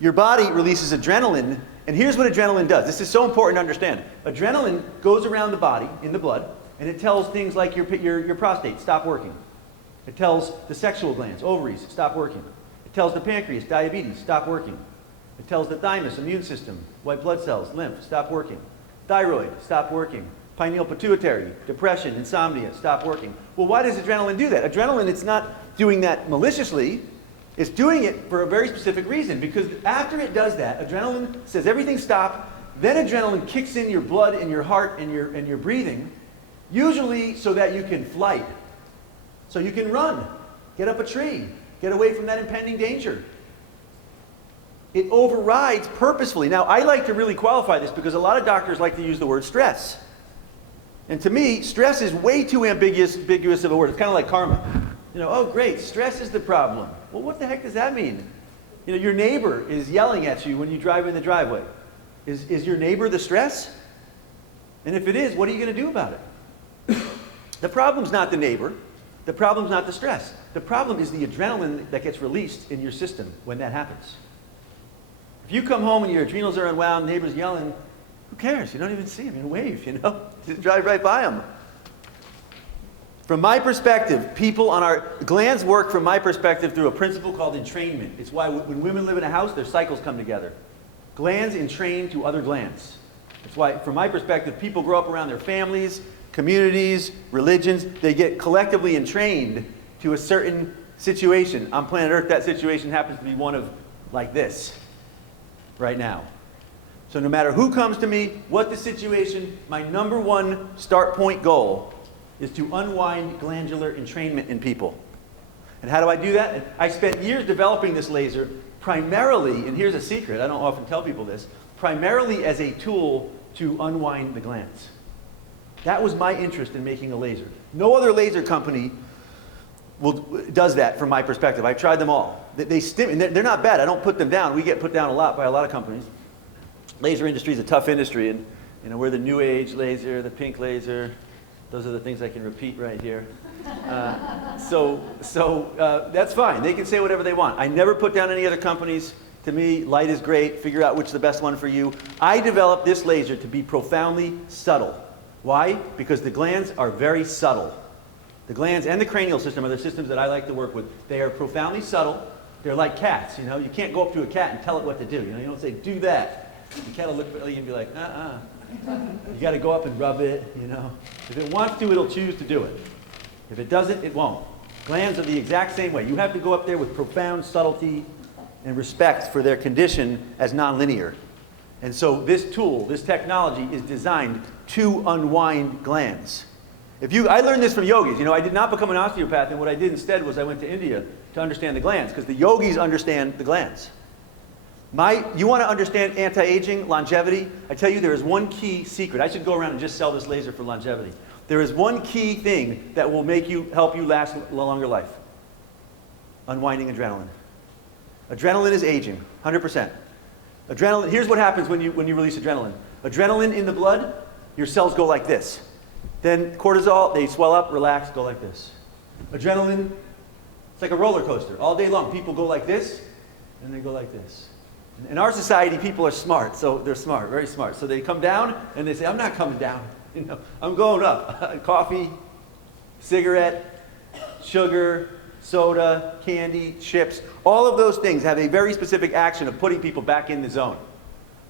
Your body releases adrenaline, and here's what adrenaline does. This is so important to understand. Adrenaline goes around the body, in the blood, and it tells things like your prostate, stop working. It tells the sexual glands, ovaries, stop working. It tells the pancreas, diabetes, stop working. It tells the thymus, immune system, white blood cells, lymph, stop working. Thyroid, stop working. Pineal pituitary, depression, insomnia, stop working. Well, why does adrenaline do that? Adrenaline, it's not doing that maliciously. It's doing it for a very specific reason, because after it does that, adrenaline says everything stop, then adrenaline kicks in your blood and your heart and your breathing, usually so that you can flight. So you can run, get up a tree, get away from that impending danger. It overrides purposefully. Now, I like to really qualify this because a lot of doctors like to use the word stress. And to me, stress is way too ambiguous of a word. It's kind of like karma. You know, oh great, stress is the problem. Well, what the heck does that mean? You know, your neighbor is yelling at you when you drive in the driveway. Is your neighbor the stress? And if it is, what are you going to do about it? The problem's not the neighbor. The problem's not the stress. The problem is the adrenaline that gets released in your system when that happens. If you come home and your adrenals are unwound, neighbor's yelling, who cares? You don't even see him. You wave, you know? Just drive right by him. From my perspective, people on our glands work from my perspective through a principle called entrainment. It's why when women live in a house, their cycles come together. Glands entrain to other glands. That's why, from my perspective, people grow up around their families, communities, religions. They get collectively entrained to a certain situation. On planet Earth, that situation happens to be one of like this right now. So no matter who comes to me, what the situation, my number one start point goal is to unwind glandular entrainment in people. And how do I do that? And I spent years developing this laser primarily, and here's a secret, I don't often tell people this, primarily as a tool to unwind the glands. That was my interest in making a laser. No other laser company does that from my perspective. I tried them all. They're not bad. I don't put them down. We get put down a lot by a lot of companies. Laser industry is a tough industry, and you know, we're the new age laser, the pink laser. Those are the things I can repeat right here. So that's fine. They can say whatever they want. I never put down any other companies. To me, light is great. Figure out which is the best one for you. I developed this laser to be profoundly subtle. Why? Because the glands are very subtle. The glands and the cranial system are the systems that I like to work with. They are profoundly subtle. They're like cats, you know. You can't go up to a cat and tell it what to do. You know, you don't say, do that. The cat will look at you and be like, You got to go up and rub it, you know. If it wants to, it'll choose to do it. If it doesn't, it won't. Glands are the exact same way. You have to go up there with profound subtlety and respect for their condition as nonlinear. And so this tool, this technology, is designed to unwind glands. I learned this from yogis. You know, I did not become an osteopath, and what I did instead was I went to India to understand the glands, because the yogis understand the glands. You want to understand anti-aging, longevity? I tell you, there is one key secret. I should go around and just sell this laser for longevity. There is one key thing that will help you last a longer life. Unwinding adrenaline. Adrenaline is aging, 100%. Adrenaline. Here's what happens when you release adrenaline. Adrenaline in the blood, your cells go like this. Then cortisol, they swell up, relax, go like this. Adrenaline, it's like a roller coaster. All day long, people go like this, and they go like this. In our society, people are smart, so they're smart, very smart. So they come down, and they say, I'm not coming down. You know, I'm going up. Coffee, cigarette, sugar, soda, candy, chips, all of those things have a very specific action of putting people back in the zone.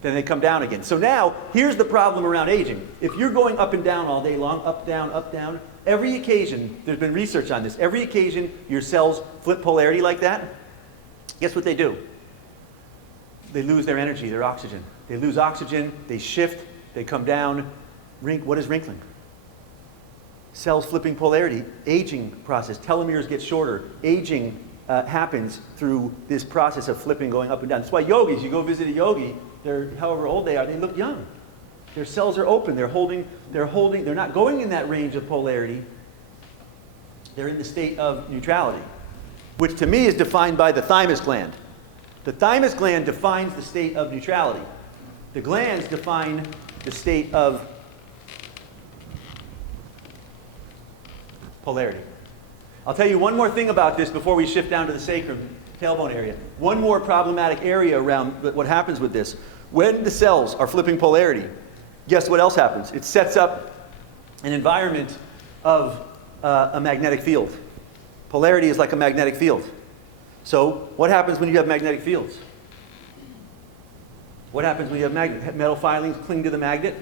Then they come down again. So now, here's the problem around aging. If you're going up and down all day long, up, down, every occasion, there's been research on this, every occasion your cells flip polarity like that, guess what they do? They lose their energy, their oxygen. They lose oxygen, they shift, they come down. What is wrinkling? Cells flipping polarity, aging process. Telomeres get shorter. Aging happens through this process of flipping, going up and down. That's why yogis, you go visit a yogi, they're however old they are, they look young. Their cells are open. They're not going in that range of polarity. They're in the state of neutrality, which to me is defined by the thymus gland. The thymus gland defines the state of neutrality. The glands define the state of polarity. I'll tell you one more thing about this before we shift down to the sacrum, tailbone area. One more problematic area around what happens with this. When the cells are flipping polarity, guess what else happens? It sets up an environment of a magnetic field. Polarity is like a magnetic field. So what happens when you have magnetic fields? What happens when you have metal filings cling to the magnet?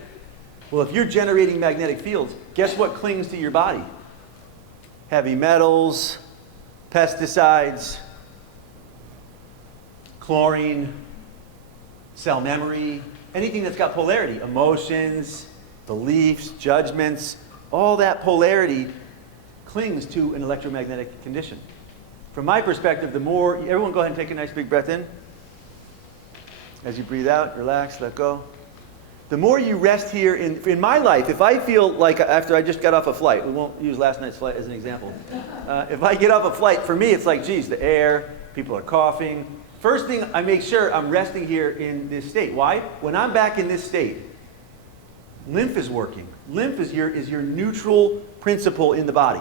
Well, if you're generating magnetic fields, guess what clings to your body? Heavy metals, pesticides, chlorine, cell memory, anything that's got polarity, emotions, beliefs, judgments, all that polarity clings to an electromagnetic condition. From my perspective, the more, everyone go ahead and take a nice big breath in. As you breathe out, relax, let go. The more you rest here, in my life, if I feel like after I just got off a flight, we won't use last night's flight as an example. If I get off a flight, for me it's like, geez, the air, people are coughing. First thing, I make sure I'm resting here in this state. Why? When I'm back in this state, lymph is working. Lymph is your neutral principle in the body.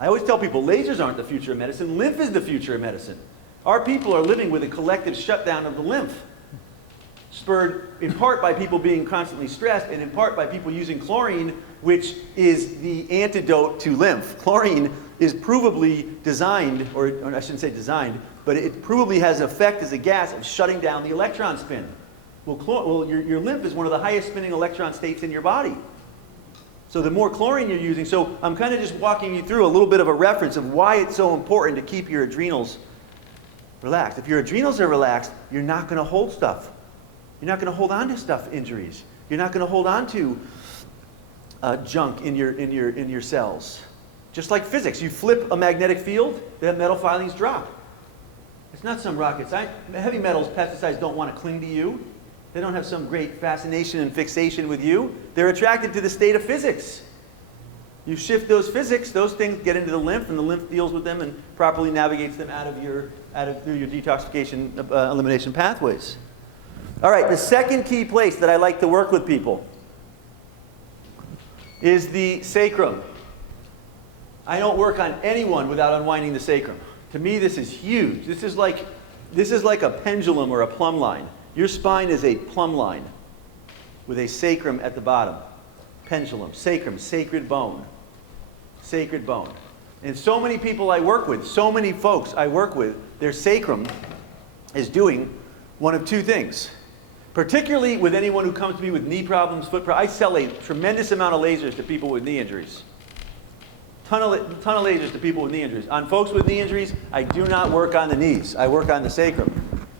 I always tell people, lasers aren't the future of medicine. Lymph is the future of medicine. Our people are living with a collective shutdown of the lymph, spurred in part by people being constantly stressed and in part by people using chlorine, which is the antidote to lymph. Chlorine is provably designed, or I shouldn't say designed, but it provably has an effect as a gas of shutting down the electron spin. Well, your lymph is one of the highest spinning electron states in your body. So the more chlorine you're using, so I'm kind of just walking you through a little bit of a reference of why it's so important to keep your adrenals relaxed. If your adrenals are relaxed, you're not going to hold stuff. You're not going to hold on to stuff, injuries. You're not going to hold on to junk in your cells. Just like physics, you flip a magnetic field, the metal filings drop. It's not some rocket science. Heavy metals, pesticides don't want to cling to you. They don't have some great fascination and fixation with you. They're attracted to the state of physics. You shift those physics, those things get into the lymph, and the lymph deals with them and properly navigates them through your detoxification elimination pathways. All right, the second key place that I like to work with people is the sacrum. I don't work on anyone without unwinding the sacrum. To me, this is huge. This is like a pendulum or a plumb line. Your spine is a plumb line with a sacrum at the bottom. Pendulum, sacrum, sacred bone. Sacred bone. And so many people I work with, so many folks I work with, their sacrum is doing one of two things. Particularly with anyone who comes to me with knee problems, foot problems. I sell a tremendous amount of lasers to people with knee injuries. Ton of lasers to people with knee injuries. On folks with knee injuries, I do not work on the knees. I work on the sacrum.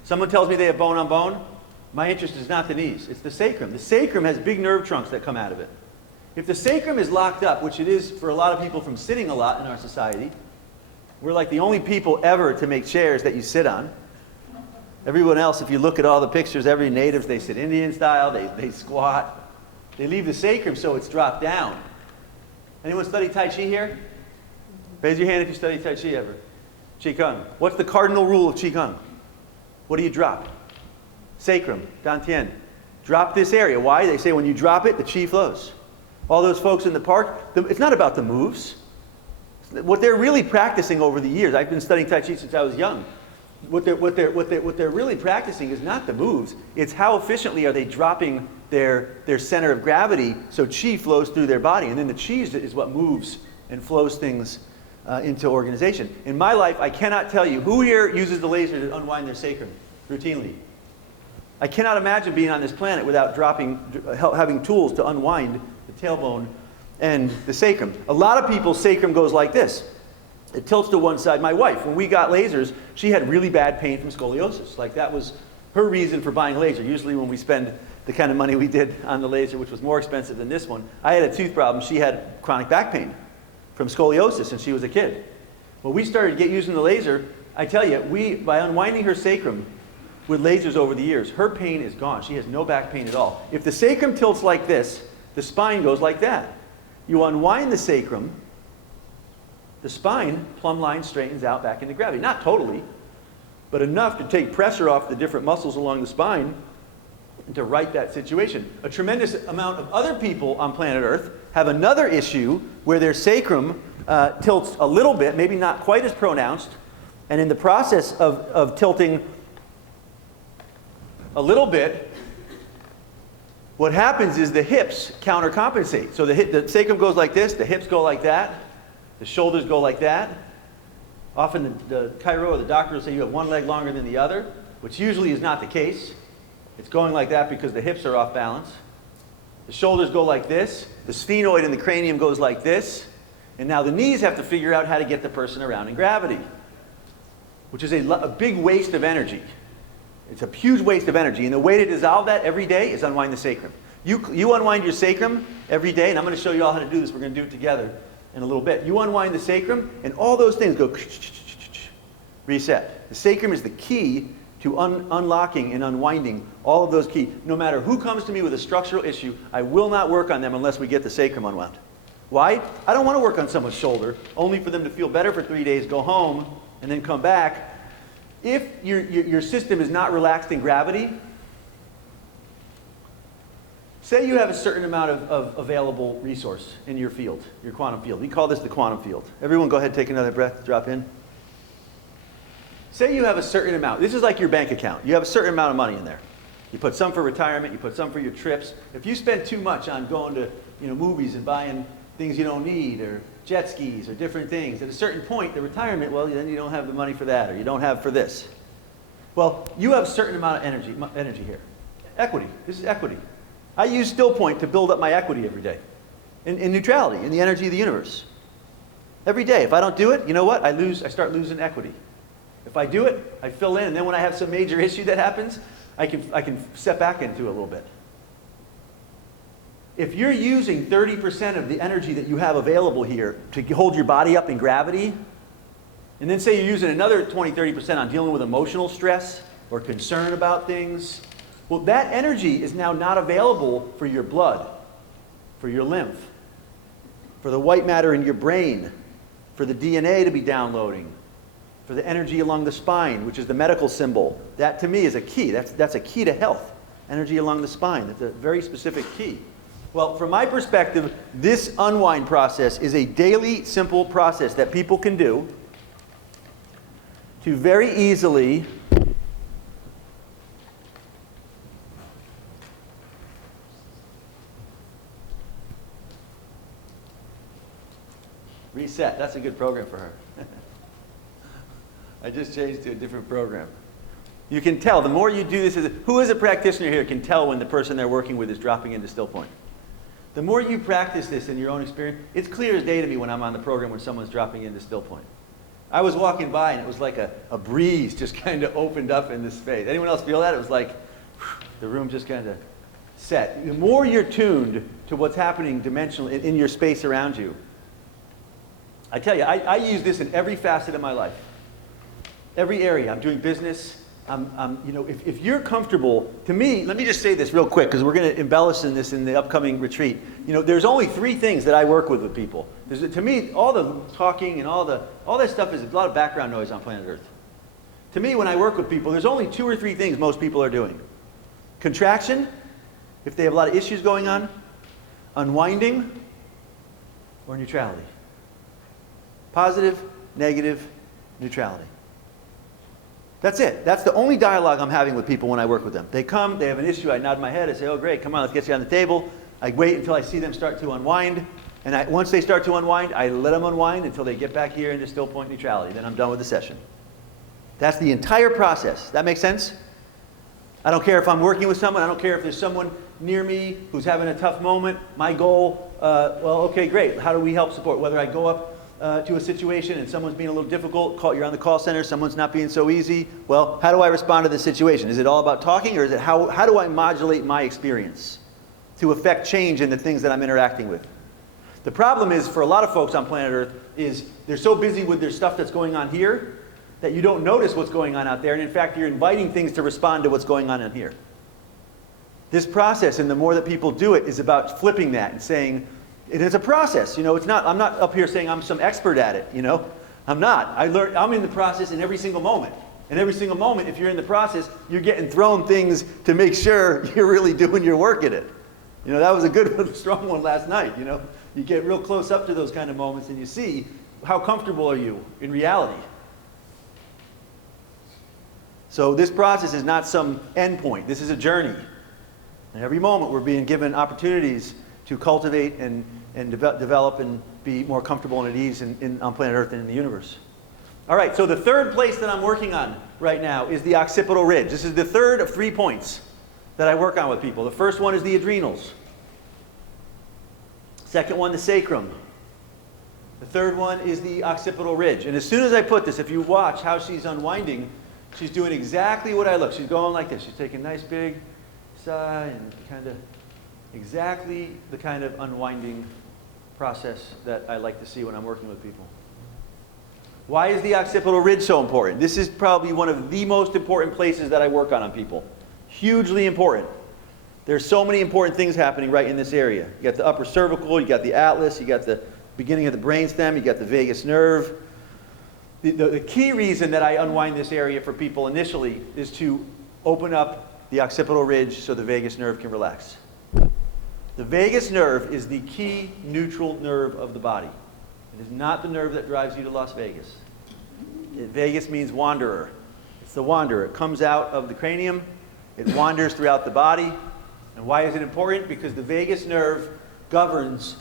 Someone tells me they have bone on bone. My interest is not the knees. It's the sacrum. The sacrum has big nerve trunks that come out of it. If the sacrum is locked up, which it is for a lot of people from sitting a lot in our society, we're like the only people ever to make chairs that you sit on. Everyone else, if you look at all the pictures, every natives, they sit Indian style, they squat. They leave the sacrum so it's dropped down. Anyone study Tai Chi here? Raise your hand if you study Tai Chi ever. Qigong. What's the cardinal rule of Qigong? What do you drop? Sacrum, Dantian. Drop this area. Why? They say when you drop it, the chi flows. All those folks in the park, it's not about the moves. What they're really practicing over the years, I've been studying Tai Chi since I was young. What they're really practicing is not the moves. It's how efficiently are they dropping their center of gravity so chi flows through their body. And then the chi is what moves and flows things into organization. In my life, I cannot tell you, who here uses the laser to unwind their sacrum routinely? I cannot imagine being on this planet without having tools to unwind the tailbone and the sacrum. A lot of people's sacrum goes like this. It tilts to one side. My wife, when we got lasers, she had really bad pain from scoliosis. Like, that was her reason for buying a laser. Usually when we spend the kind of money we did on the laser, which was more expensive than this one, I had a tooth problem. She had chronic back pain from scoliosis since she was a kid. When we started using the laser, I tell you, by unwinding her sacrum with lasers over the years, her pain is gone. She has no back pain at all. If the sacrum tilts like this, the spine goes like that. You unwind the sacrum, the spine, plumb line, straightens out back into gravity. Not totally, but enough to take pressure off the different muscles along the spine and to right that situation. A tremendous amount of other people on planet Earth have another issue where their sacrum tilts a little bit, maybe not quite as pronounced, and in the process of tilting a little bit, what happens is the hips countercompensate. So the sacrum goes like this, the hips go like that, the shoulders go like that. Often the chiro or the doctor will say you have one leg longer than the other, which usually is not the case. It's going like that because the hips are off balance. The shoulders go like this, the sphenoid in the cranium goes like this, and now the knees have to figure out how to get the person around in gravity, which is a big waste of energy. It's a huge waste of energy, and the way to dissolve that every day is unwind the sacrum. You unwind your sacrum every day, and I'm going to show you all how to do this. We're going to do it together in a little bit. You unwind the sacrum, and all those things go reset. The sacrum is the key to unlocking and unwinding all of those keys. No matter who comes to me with a structural issue, I will not work on them unless we get the sacrum unwound. Why? I don't want to work on someone's shoulder, only for them to feel better for 3 days, go home, and then come back. If your system is not relaxed in gravity, say you have a certain amount of available resource in your field, your quantum field. We call this the quantum field. Everyone go ahead, take another breath, drop in. Say you have a certain amount. This is like your bank account. You have a certain amount of money in there. You put some for retirement, you put some for your trips. If you spend too much on going to movies and buying things you don't need, or jet skis, or different things, at a certain point, the retirement, well, then you don't have the money for that, or you don't have for this. Well, you have a certain amount of energy here. Equity. This is equity. I use still point to build up my equity every day. In neutrality, in the energy of the universe. Every day. If I don't do it, you know what? I start losing equity. If I do it, I fill in, and then when I have some major issue that happens, I can step back into it a little bit. If you're using 30% of the energy that you have available here to hold your body up in gravity, and then say you're using another 20-30% on dealing with emotional stress or concern about things, well, that energy is now not available for your blood, for your lymph, for the white matter in your brain, for the DNA to be downloading, for the energy along the spine, which is the medical symbol. That, to me, is a key. That's a key to health. Energy along the spine. That's a very specific key. Well, from my perspective, this unwind process is a daily, simple process that people can do to very easily reset. That's a good program for her. I just changed to a different program. You can tell, the more you do this, who is a practitioner here can tell when the person they're working with is dropping into still point? The more you practice this in your own experience, it's clear as day to me when I'm on the program when someone's dropping into still point. I was walking by and it was like a breeze just kind of opened up in this space. Anyone else feel that? It was like the room just kind of set. The more you're tuned to what's happening dimensionally in your space around you, I tell you, I use this in every facet of my life. Every area. I'm doing business. If you're comfortable, to me, let me just say this real quick because we're going to embellish in this in the upcoming retreat. There's only 3 things that I work with people. To me, all the talking and all that stuff is a lot of background noise on planet Earth. To me, when I work with people, there's only 2 or 3 things most people are doing. Contraction, if they have a lot of issues going on, unwinding, or neutrality. Positive, negative, neutrality. That's it. That's the only dialogue I'm having with people when I work with them. They come, they have an issue, I nod my head, I say, oh great, come on, let's get you on the table. I wait until I see them start to unwind, And once they start to unwind, I let them unwind until they get back here into still point neutrality. Then I'm done with the session. That's the entire process. That makes sense? I don't care if I'm working with someone. I don't care if there's someone near me who's having a tough moment. My goal, well, okay, great. How do we help support? Whether I go up to a situation and someone's being a little difficult, you're on the call center, someone's not being so easy. Well, how do I respond to the situation? Is it all about talking, or is it how do I modulate my experience to affect change in the things that I'm interacting with? The problem is, for a lot of folks on planet Earth, is they're so busy with their stuff that's going on here that you don't notice what's going on out there, and in fact, you're inviting things to respond to what's going on in here. This process, and the more that people do it, is about flipping that and saying, it is a process. You know, it's not, I'm not up here saying I'm some expert at it, you know. I'm not. I'm in the process in every single moment. And every single moment, if you're in the process, you're getting thrown things to make sure you're really doing your work at it. You know, that was a good one, strong one last night, you know. You get real close up to those kind of moments and you see how comfortable are you in reality. So this process is not some end point. This is a journey. And every moment we're being given opportunities to cultivate and develop and be more comfortable and at ease on planet Earth and in the universe. All right, so the third place that I'm working on right now is the occipital ridge. This is the third of 3 points that I work on with people. The first one is the adrenals. Second one, the sacrum. The third one is the occipital ridge. And as soon as I put this, if you watch how she's unwinding, she's doing exactly what I look. She's going like this. She's taking a nice big sigh and kind of exactly the kind of unwinding process that I like to see when I'm working with people. Why is the occipital ridge so important? This is probably one of the most important places that I work on people. Hugely important. There's so many important things happening right in this area. You got the upper cervical, you got the atlas, you got the beginning of the brainstem, you got the vagus nerve. The key reason that I unwind this area for people initially is to open up the occipital ridge so the vagus nerve can relax. The vagus nerve is the key neutral nerve of the body. It is not the nerve that drives you to Las Vegas. Vegas means wanderer. It's the wanderer. It comes out of the cranium. It wanders throughout the body. And why is it important? Because the vagus nerve governs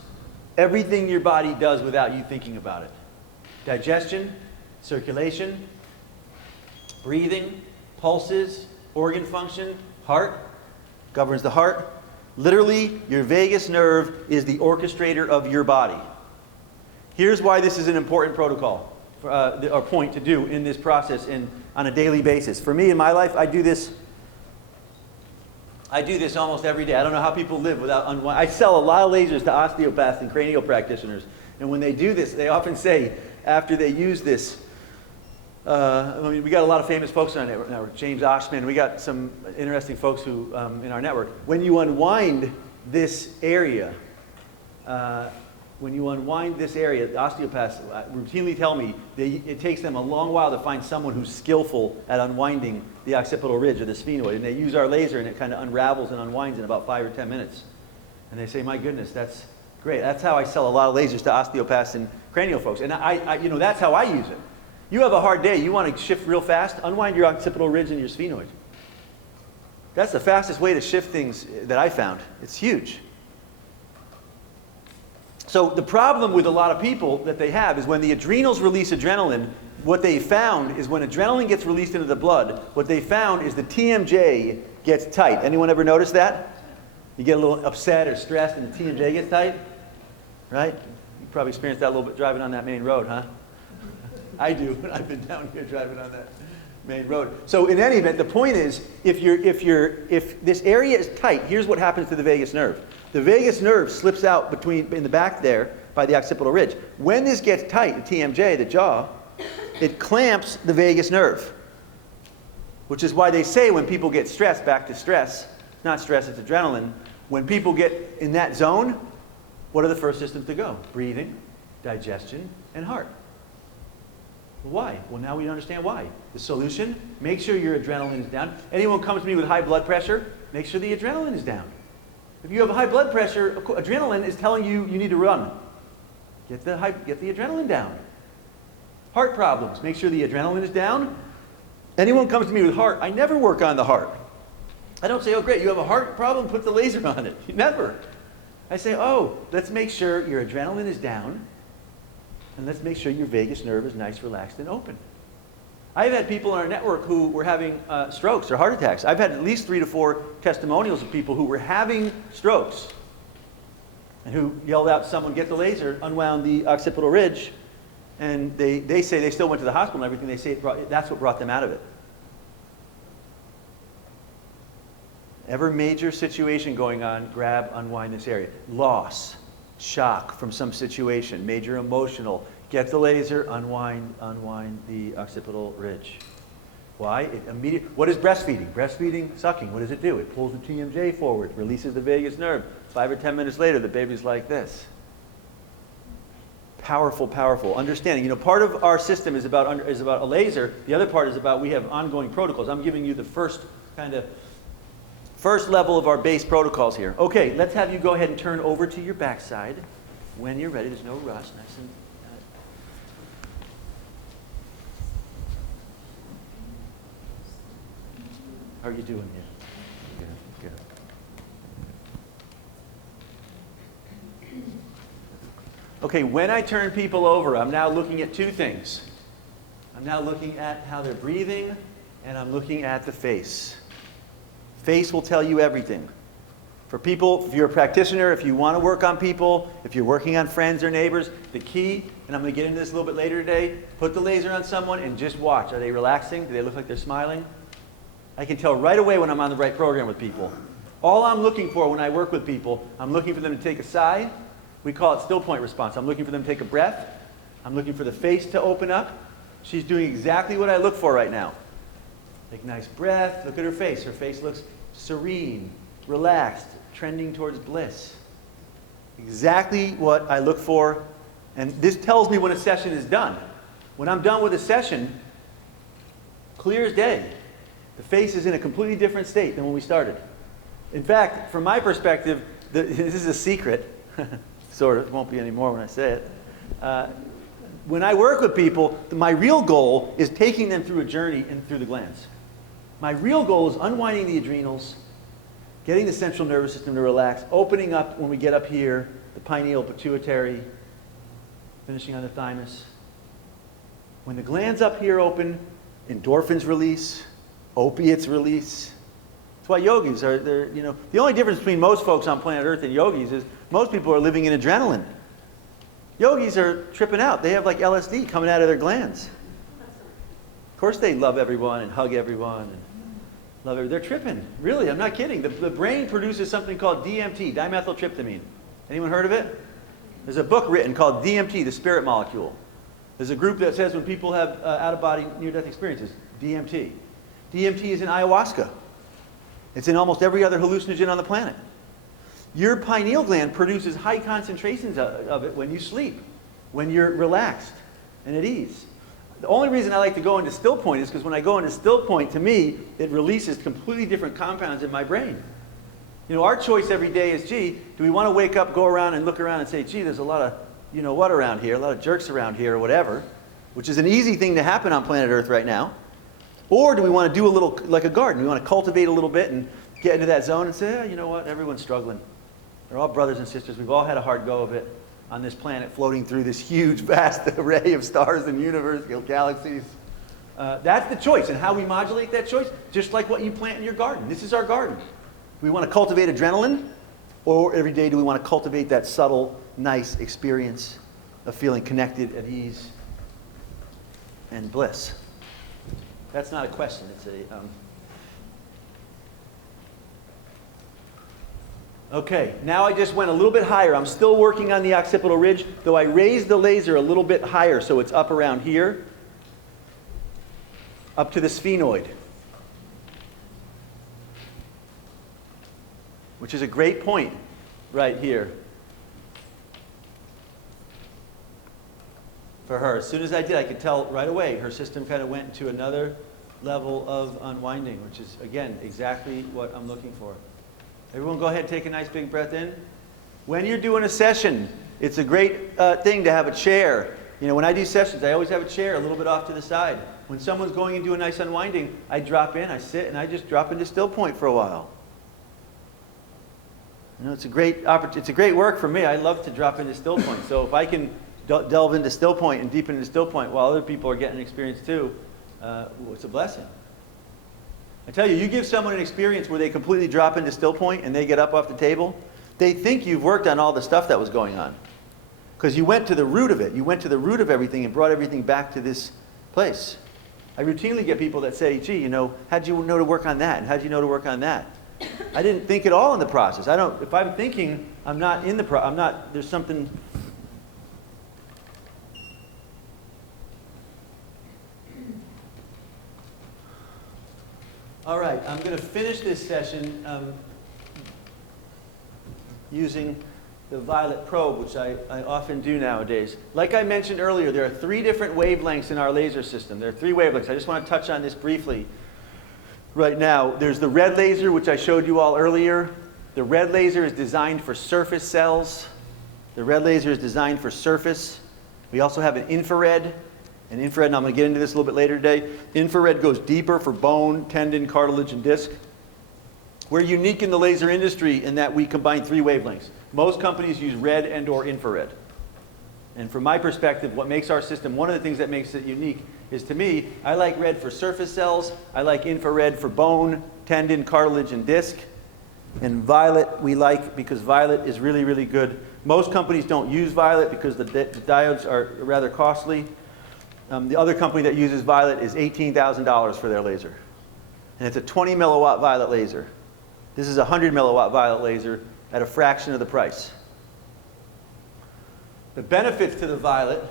everything your body does without you thinking about it. Digestion, circulation, breathing, pulses, organ function, heart, governs the heart. Literally, your vagus nerve is the orchestrator of your body. Here's why this is an important protocol, or point to do in this process on a daily basis. For me, in my life, I do this almost every day. I don't know how people live without unwinding. I sell a lot of lasers to osteopaths and cranial practitioners. And when they do this, they often say, after they use this, I mean, we got a lot of famous folks on our network. James Oshman, we got some interesting folks who in our network. When you unwind this area, the osteopaths routinely tell me it takes them a long while to find someone who's skillful at unwinding the occipital ridge or the sphenoid. And they use our laser and it kind of unravels and unwinds in about 5 or 10 minutes. And they say, my goodness, that's great. That's how I sell a lot of lasers to osteopaths and cranial folks. And that's how I use it. You have a hard day, you want to shift real fast, unwind your occipital ridge and your sphenoid. That's the fastest way to shift things that I found. It's huge. So the problem with a lot of people that they have is when the adrenals release adrenaline, what they found is when adrenaline gets released into the blood, what they found is the TMJ gets tight. Anyone ever notice that? You get a little upset or stressed and the TMJ gets tight, right? You probably experienced that a little bit driving on that main road, huh? I do. I've been down here driving on that main road. So in any event, the point is, if this area is tight, here's what happens to the vagus nerve. The vagus nerve slips out in the back there by the occipital ridge. When this gets tight, the TMJ, the jaw, it clamps the vagus nerve. Which is why they say when people get stressed, back to stress, it's not stress, it's adrenaline. When people get in that zone, what are the first systems to go? Breathing, digestion, and heart. Why? Well, now we understand why. The solution, make sure your adrenaline is down. Anyone comes to me with high blood pressure, make sure the adrenaline is down. If you have high blood pressure, adrenaline is telling you you need to run. Get the adrenaline down. Heart problems, make sure the adrenaline is down. Anyone comes to me with heart, I never work on the heart. I don't say, oh great, you have a heart problem, put the laser on it. Never. I say, oh, let's make sure your adrenaline is down, and let's make sure your vagus nerve is nice, relaxed, and open. I've had people in our network who were having strokes or heart attacks. I've had at least 3 to 4 testimonials of people who were having strokes and who yelled out to someone, get the laser, unwound the occipital ridge, and they say they still went to the hospital and everything. They say that's what brought them out of it. Ever major situation going on, grab, unwind this area. Loss, shock from some situation, major emotional. Get the laser, unwind the occipital ridge. Why? What is breastfeeding? Breastfeeding, sucking, what does it do? It pulls the TMJ forward, releases the vagus nerve. 5 or 10 minutes later, the baby's like this. Powerful, powerful. Understanding. You know, part of our system is about a laser. The other part is about we have ongoing protocols. I'm giving you the first level of our base protocols here. Okay, let's have you go ahead and turn over to your backside when you're ready. There's no rush. Nice and how are you doing here? Good, good. Okay, when I turn people over, I'm now looking at 2 things. I'm now looking at how they're breathing, and I'm looking at the face. Face will tell you everything. For people, if you're a practitioner, if you want to work on people, if you're working on friends or neighbors, the key, and I'm going to get into this a little bit later today, put the laser on someone and just watch. Are they relaxing? Do they look like they're smiling? I can tell right away when I'm on the right program with people. All I'm looking for when I work with people, I'm looking for them to take a sigh. We call it still point response. I'm looking for them to take a breath. I'm looking for the face to open up. She's doing exactly what I look for right now. Take a nice breath. Look at her face. Her face looks serene, relaxed, trending towards bliss. Exactly what I look for. And this tells me when a session is done. When I'm done with a session, clear as day. The face is in a completely different state than when we started. In fact, from my perspective, this is a secret. Sort of. It won't be anymore when I say it. When I work with people, my real goal is taking them through a journey and through the glands. My real goal is unwinding the adrenals, getting the central nervous system to relax, opening up when we get up here, the pineal pituitary, finishing on the thymus. When the glands up here open, endorphins release, opiates release. That's why yogis are, the only difference between most folks on planet Earth and yogis is most people are living in adrenaline. Yogis are tripping out. They have like LSD coming out of their glands. Of course they love everyone and hug everyone and love everyone. They're tripping. Really, I'm not kidding. The brain produces something called DMT, dimethyltryptamine. Anyone heard of it? There's a book written called DMT, the spirit molecule. There's a group that says when people have out-of-body near-death experiences, DMT. DMT is in ayahuasca. It's in almost every other hallucinogen on the planet. Your pineal gland produces high concentrations of it when you sleep, when you're relaxed and at ease. The only reason I like to go into still point is because when I go into still point, to me, it releases completely different compounds in my brain. You know, our choice every day is, gee, do we want to wake up, go around and look around and say, gee, there's a lot of, you know what around here, a lot of jerks around here or whatever, which is an easy thing to happen on planet Earth right now. Or do we want to do a little, like a garden, we want to cultivate a little bit and get into that zone and say, you know what, everyone's struggling. They're all brothers and sisters. We've all had a hard go of it on this planet, floating through this huge, vast array of stars and universe, galaxies. That's the choice, and how we modulate that choice, just like what you plant in your garden. This is our garden. Do we want to cultivate adrenaline, or every day do we want to cultivate that subtle, nice experience of feeling connected, at ease, and bliss? That's not a question. It's a... Okay, now I just went a little bit higher. I'm still working on the occipital ridge, though I raised the laser a little bit higher, so it's up around here, up to the sphenoid, which is a great point right here for her. As soon as I did, I could tell right away her system kind of went into another level of unwinding, which is, again, exactly what I'm looking for. Everyone go ahead and take a nice big breath in. When you're doing a session, it's a great thing to have a chair. You know, when I do sessions, I always have a chair a little bit off to the side. When someone's going into a nice unwinding, I drop in, I sit, and I just drop into still point for a while. You know, it's a great it's a great work for me. I love to drop into still point. So if I can delve into still point and deepen into still point while other people are getting experience too, it's a blessing. I tell you, you give someone an experience where they completely drop into still point and they get up off the table, they think you've worked on all the stuff that was going on. Because you went to the root of it. You went to the root of everything and brought everything back to this place. I routinely get people that say, gee, you know, how'd you know to work on that? And how'd you know to work on that? I didn't think at all in the process. If I'm thinking, I'm not in the there's something. All right, I'm going to finish this session using the violet probe, which I often do nowadays. Like I mentioned earlier, there are 3 different wavelengths in our laser system. There are 3 wavelengths. I just want to touch on this briefly right now. There's the red laser, which I showed you all earlier. The red laser is designed for surface cells. The red laser is designed for surface. We also have an infrared. And infrared, and I'm going to get into this a little bit later today. Infrared goes deeper for bone, tendon, cartilage, and disc. We're unique in the laser industry in that we combine 3 wavelengths. Most companies use red and or infrared. And from my perspective, what makes our system, one of the things that makes it unique is, to me, I like red for surface cells. I like infrared for bone, tendon, cartilage, and disc. And violet we like because violet is really, really good. Most companies don't use violet because the diodes are rather costly. The other company that uses violet is $18,000 for their laser. And it's a 20 milliwatt violet laser. This is a 100 milliwatt violet laser at a fraction of the price. The benefits to the violet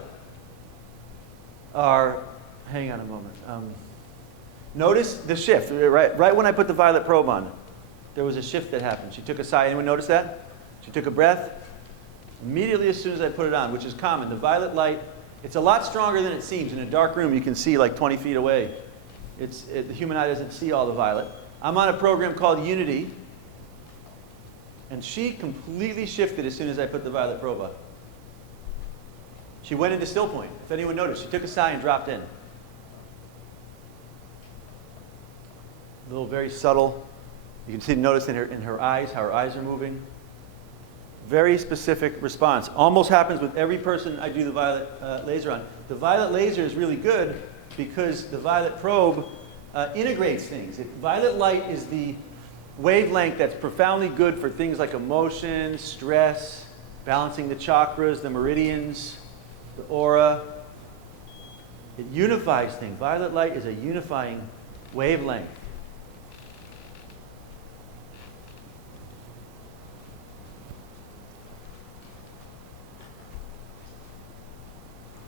are, hang on a moment. Notice the shift. Right when I put the violet probe on, there was a shift that happened. She took a sigh. Anyone notice that? She took a breath. Immediately as soon as I put it on, which is common, the violet light, it's a lot stronger than it seems. In a dark room, you can see like 20 feet away. The human eye doesn't see all the violet. I'm on a program called Unity, and she completely shifted as soon as I put the violet probe on. She went into still point. If anyone noticed, she took a sigh and dropped in. A little very subtle. You can notice in her eyes, how her eyes are moving. Very specific response. Almost happens with every person I do the violet laser on. The violet laser is really good because the violet probe integrates things. Violet light is the wavelength that's profoundly good for things like emotion, stress, balancing the chakras, the meridians, the aura. It unifies things. Violet light is a unifying wavelength.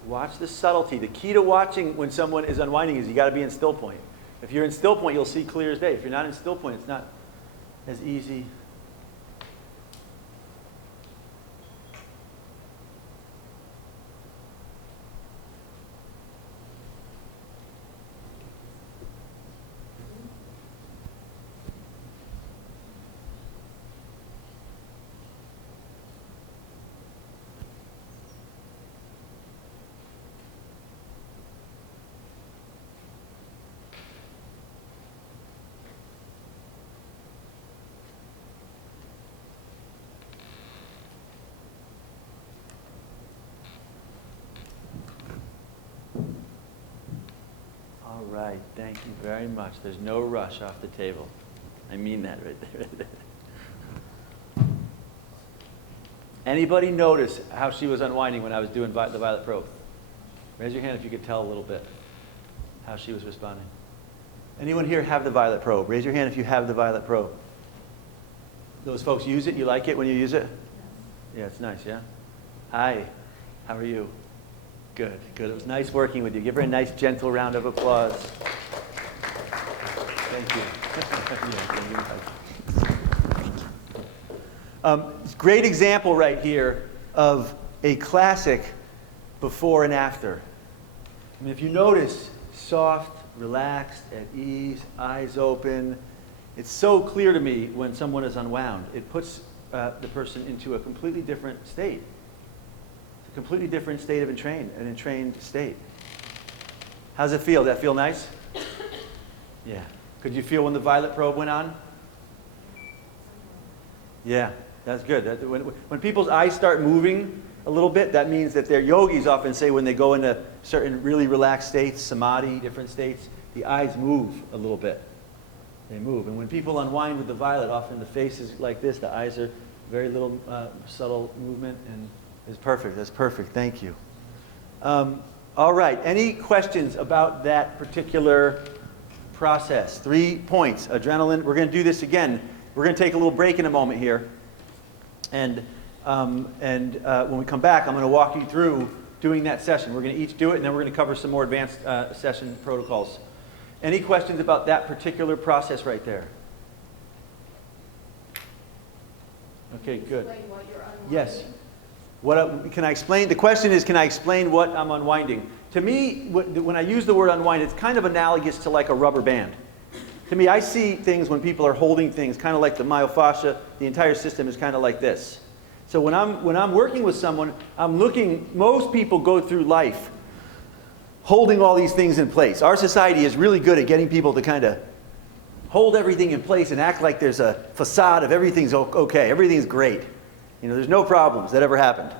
Watch the subtlety. The key to watching when someone is unwinding is you got to be in still point. If you're in still point, you'll see clear as day. If you're not in still point, it's not as easy. All right, thank you very much. There's no rush off the table. I mean that right there. Anybody notice how she was unwinding when I was doing the violet probe? Raise your hand if you could tell a little bit how she was responding. Anyone here have the violet probe? Raise your hand if you have the violet probe. Those folks use it? You like it when you use it? Yeah, it's nice, yeah? Hi, how are you? Good, good. It was nice working with you. Give her a nice, gentle round of applause. Thank you. Great example right here of a classic before and after. I mean, if you notice, soft, relaxed, at ease, eyes open. It's so clear to me when someone is unwound. It puts the person into a completely different state. It's a completely different state of an entrained state. How's it feel? Does that feel nice? Yeah. Could you feel when the violet probe went on? Yeah. That's good. When people's eyes start moving a little bit, that means that their yogis often say when they go into certain really relaxed states, samadhi, different states, the eyes move a little bit. They move. And when people unwind with the violet, often the face is like this. The eyes are very little subtle movement, and it's perfect. That's perfect. Thank you. All right. Any questions about that particular process? 3 points. Adrenaline. We're going to do this again. We're going to take a little break in a moment here. And when we come back, I'm going to walk you through doing that session. We're going to each do it, and then we're going to cover some more advanced session protocols. Any questions about that particular process right there? Okay, good. Explain what you're unwinding. Yes. Can I explain? The question is, can I explain what I'm unwinding? To me, when I use the word unwind, it's kind of analogous to like a rubber band. To me, I see things when people are holding things, kind of like the myofascia. The entire system is kind of like this. So when I'm working with someone, I'm looking. Most people go through life holding all these things in place. Our society is really good at getting people to kind of hold everything in place and act like there's a facade of everything's okay, everything's great. You know, there's no problems that ever happened.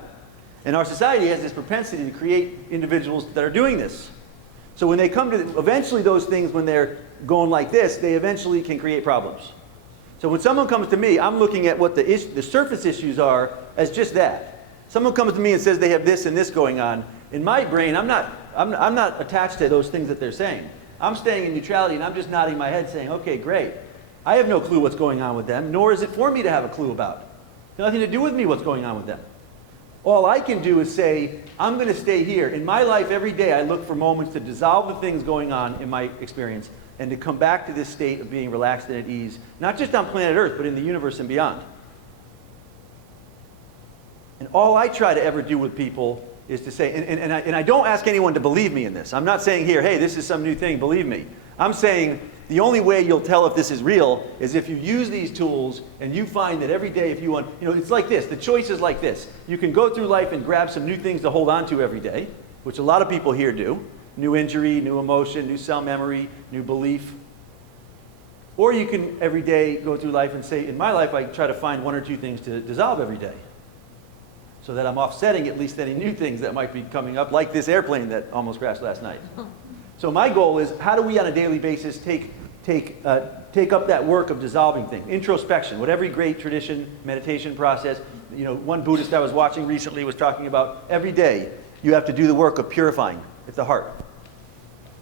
And our society has this propensity to create individuals that are doing this. So when they come to, eventually those things, when they're going like this, they eventually can create problems. So when someone comes to me, I'm looking at what the surface issues are as just that. Someone comes to me and says they have this and this going on. In my brain, I'm not attached to those things that they're saying. I'm staying in neutrality, and I'm just nodding my head saying, okay, great. I have no clue what's going on with them, nor is it for me to have a clue about. It has nothing to do with me what's going on with them. All I can do is say, I'm going to stay here. In my life, every day, I look for moments to dissolve the things going on in my experience and to come back to this state of being relaxed and at ease, not just on planet Earth, but in the universe and beyond. And all I try to ever do with people is to say, and I don't ask anyone to believe me in this. I'm not saying here, hey, this is some new thing, believe me. I'm saying the only way you'll tell if this is real is if you use these tools and you find that every day if you want, it's like this, the choice is like this. You can go through life and grab some new things to hold on to every day, which a lot of people here do. New injury, new emotion, new cell memory, new belief. Or you can every day go through life and say, in my life I try to find 1 or 2 things to dissolve every day, so that I'm offsetting at least any new things that might be coming up, like this airplane that almost crashed last night. So my goal is, how do we on a daily basis take up that work of dissolving things? Introspection, what every great tradition, meditation process, one Buddhist I was watching recently was talking about every day you have to do the work of purifying at the heart.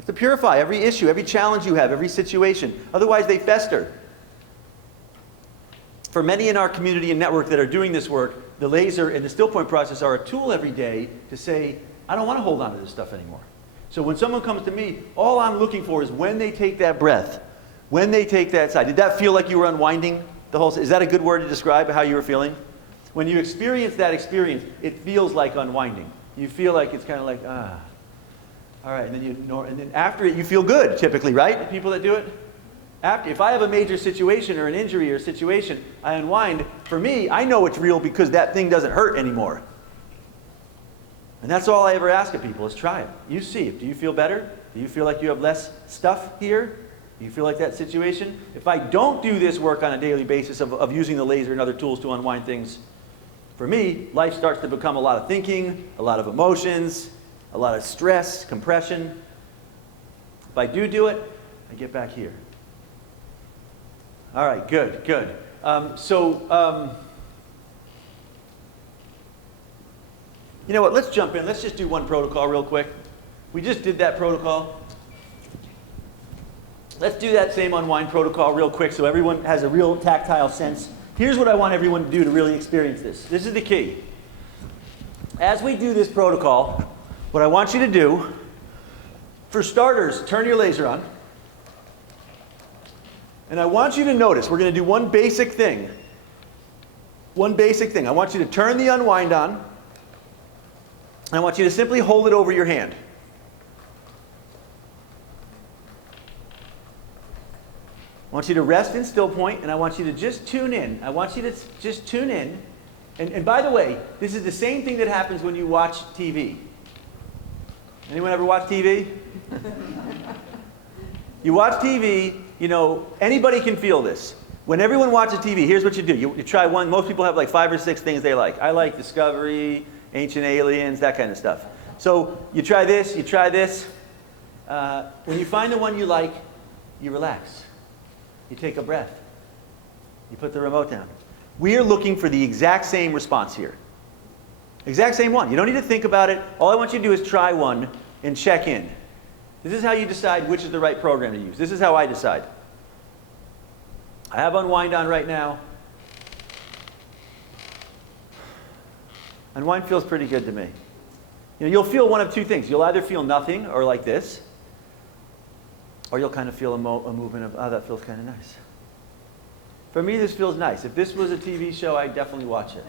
To purify every issue, every challenge you have, every situation. Otherwise, they fester. For many in our community and network that are doing this work, the laser and the still point process are a tool every day to say, I don't want to hold on to this stuff anymore. So when someone comes to me, all I'm looking for is when they take that breath, when they take that sigh. Did that feel like you were unwinding the whole? Is that a good word to describe how you were feeling? When you experience that experience, it feels like unwinding. You feel like it's kind of like, all right, and then after it, you feel good, typically, right? The people that do it? If I have a major situation or an injury or a situation, I unwind. For me, I know it's real because that thing doesn't hurt anymore. And that's all I ever ask of people is try it. You see it. Do you feel better? Do you feel like you have less stuff here? Do you feel like that situation? If I don't do this work on a daily basis of using the laser and other tools to unwind things, for me, life starts to become a lot of thinking, a lot of emotions, a lot of stress, compression. If I do it, I get back here. All right, good. You know what, let's jump in. Let's just do one protocol real quick. We just did that protocol. Let's do that same unwind protocol real quick so everyone has a real tactile sense. Here's what I want everyone to do to really experience this. This is the key. As we do this protocol, what I want you to do, for starters, turn your laser on. And I want you to notice, we're going to do one basic thing. One basic thing. I want you to turn the unwind on. And I want you to simply hold it over your hand. I want you to rest in still point, and I want you to just tune in. I want you to just tune in. And by the way, this is the same thing that happens when you watch TV. Anyone ever watch TV? You watch TV, anybody can feel this. When everyone watches TV, here's what you do. You try one. Most people have like 5 or 6 things they like. I like Discovery, Ancient Aliens, that kind of stuff. So you try this, you try this. When you find the one you like, you relax. You take a breath. You put the remote down. We are looking for the exact same response here. Exact same one. You don't need to think about it. All I want you to do is try one and check in. This is how you decide which is the right program to use. This is how I decide. I have Unwind on right now. Unwind feels pretty good to me. You know, you'll feel one of 2 things. You'll either feel nothing, or like this, or you'll kind of feel a movement of, oh, that feels kind of nice. For me, this feels nice. If this was a TV show, I'd definitely watch it.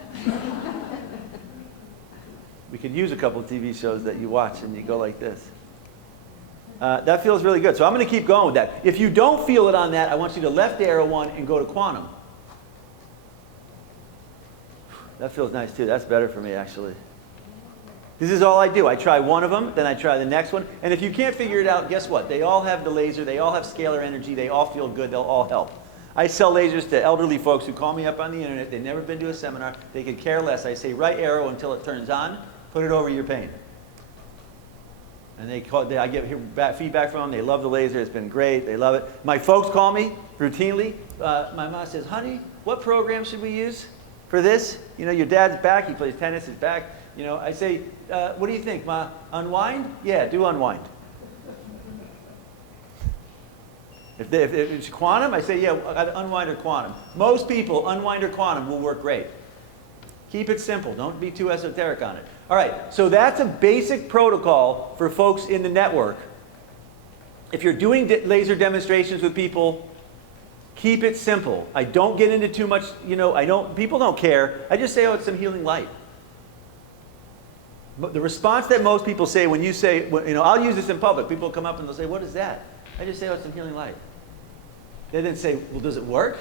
We could use a couple of TV shows that you watch and you go like this. That feels really good. So I'm going to keep going with that. If you don't feel it on that, I want you to left arrow one and go to Quantum. That feels nice too. That's better for me, actually. This is all I do. I try one of them, then I try the next one. And if you can't figure it out, guess what? They all have the laser. They all have scalar energy. They all feel good. They'll all help. I sell lasers to elderly folks who call me up on the internet. They've never been to a seminar. They could care less. I say right arrow until it turns on. Put it over your pain. And I get feedback from them. They love the laser. It's been great. They love it. My folks call me routinely. My mom says, honey, what program should we use for this? You know, your dad's back. He plays tennis. His back. You know, I say, what do you think, Ma? Unwind? Yeah, do Unwind. If it's Quantum, I say, yeah, Unwind or Quantum. Most people, Unwind or Quantum will work great. Keep it simple. Don't be too esoteric on it. All right, so that's a basic protocol for folks in the network. If you're doing laser demonstrations with people, keep it simple. I don't get into too much, you know, people don't care. I just say, oh, it's some healing light. But the response that most people say when you say, you know, I'll use this in public. People come up and they'll say, what is that? I just say, oh, it's some healing light. They then say, well, does it work?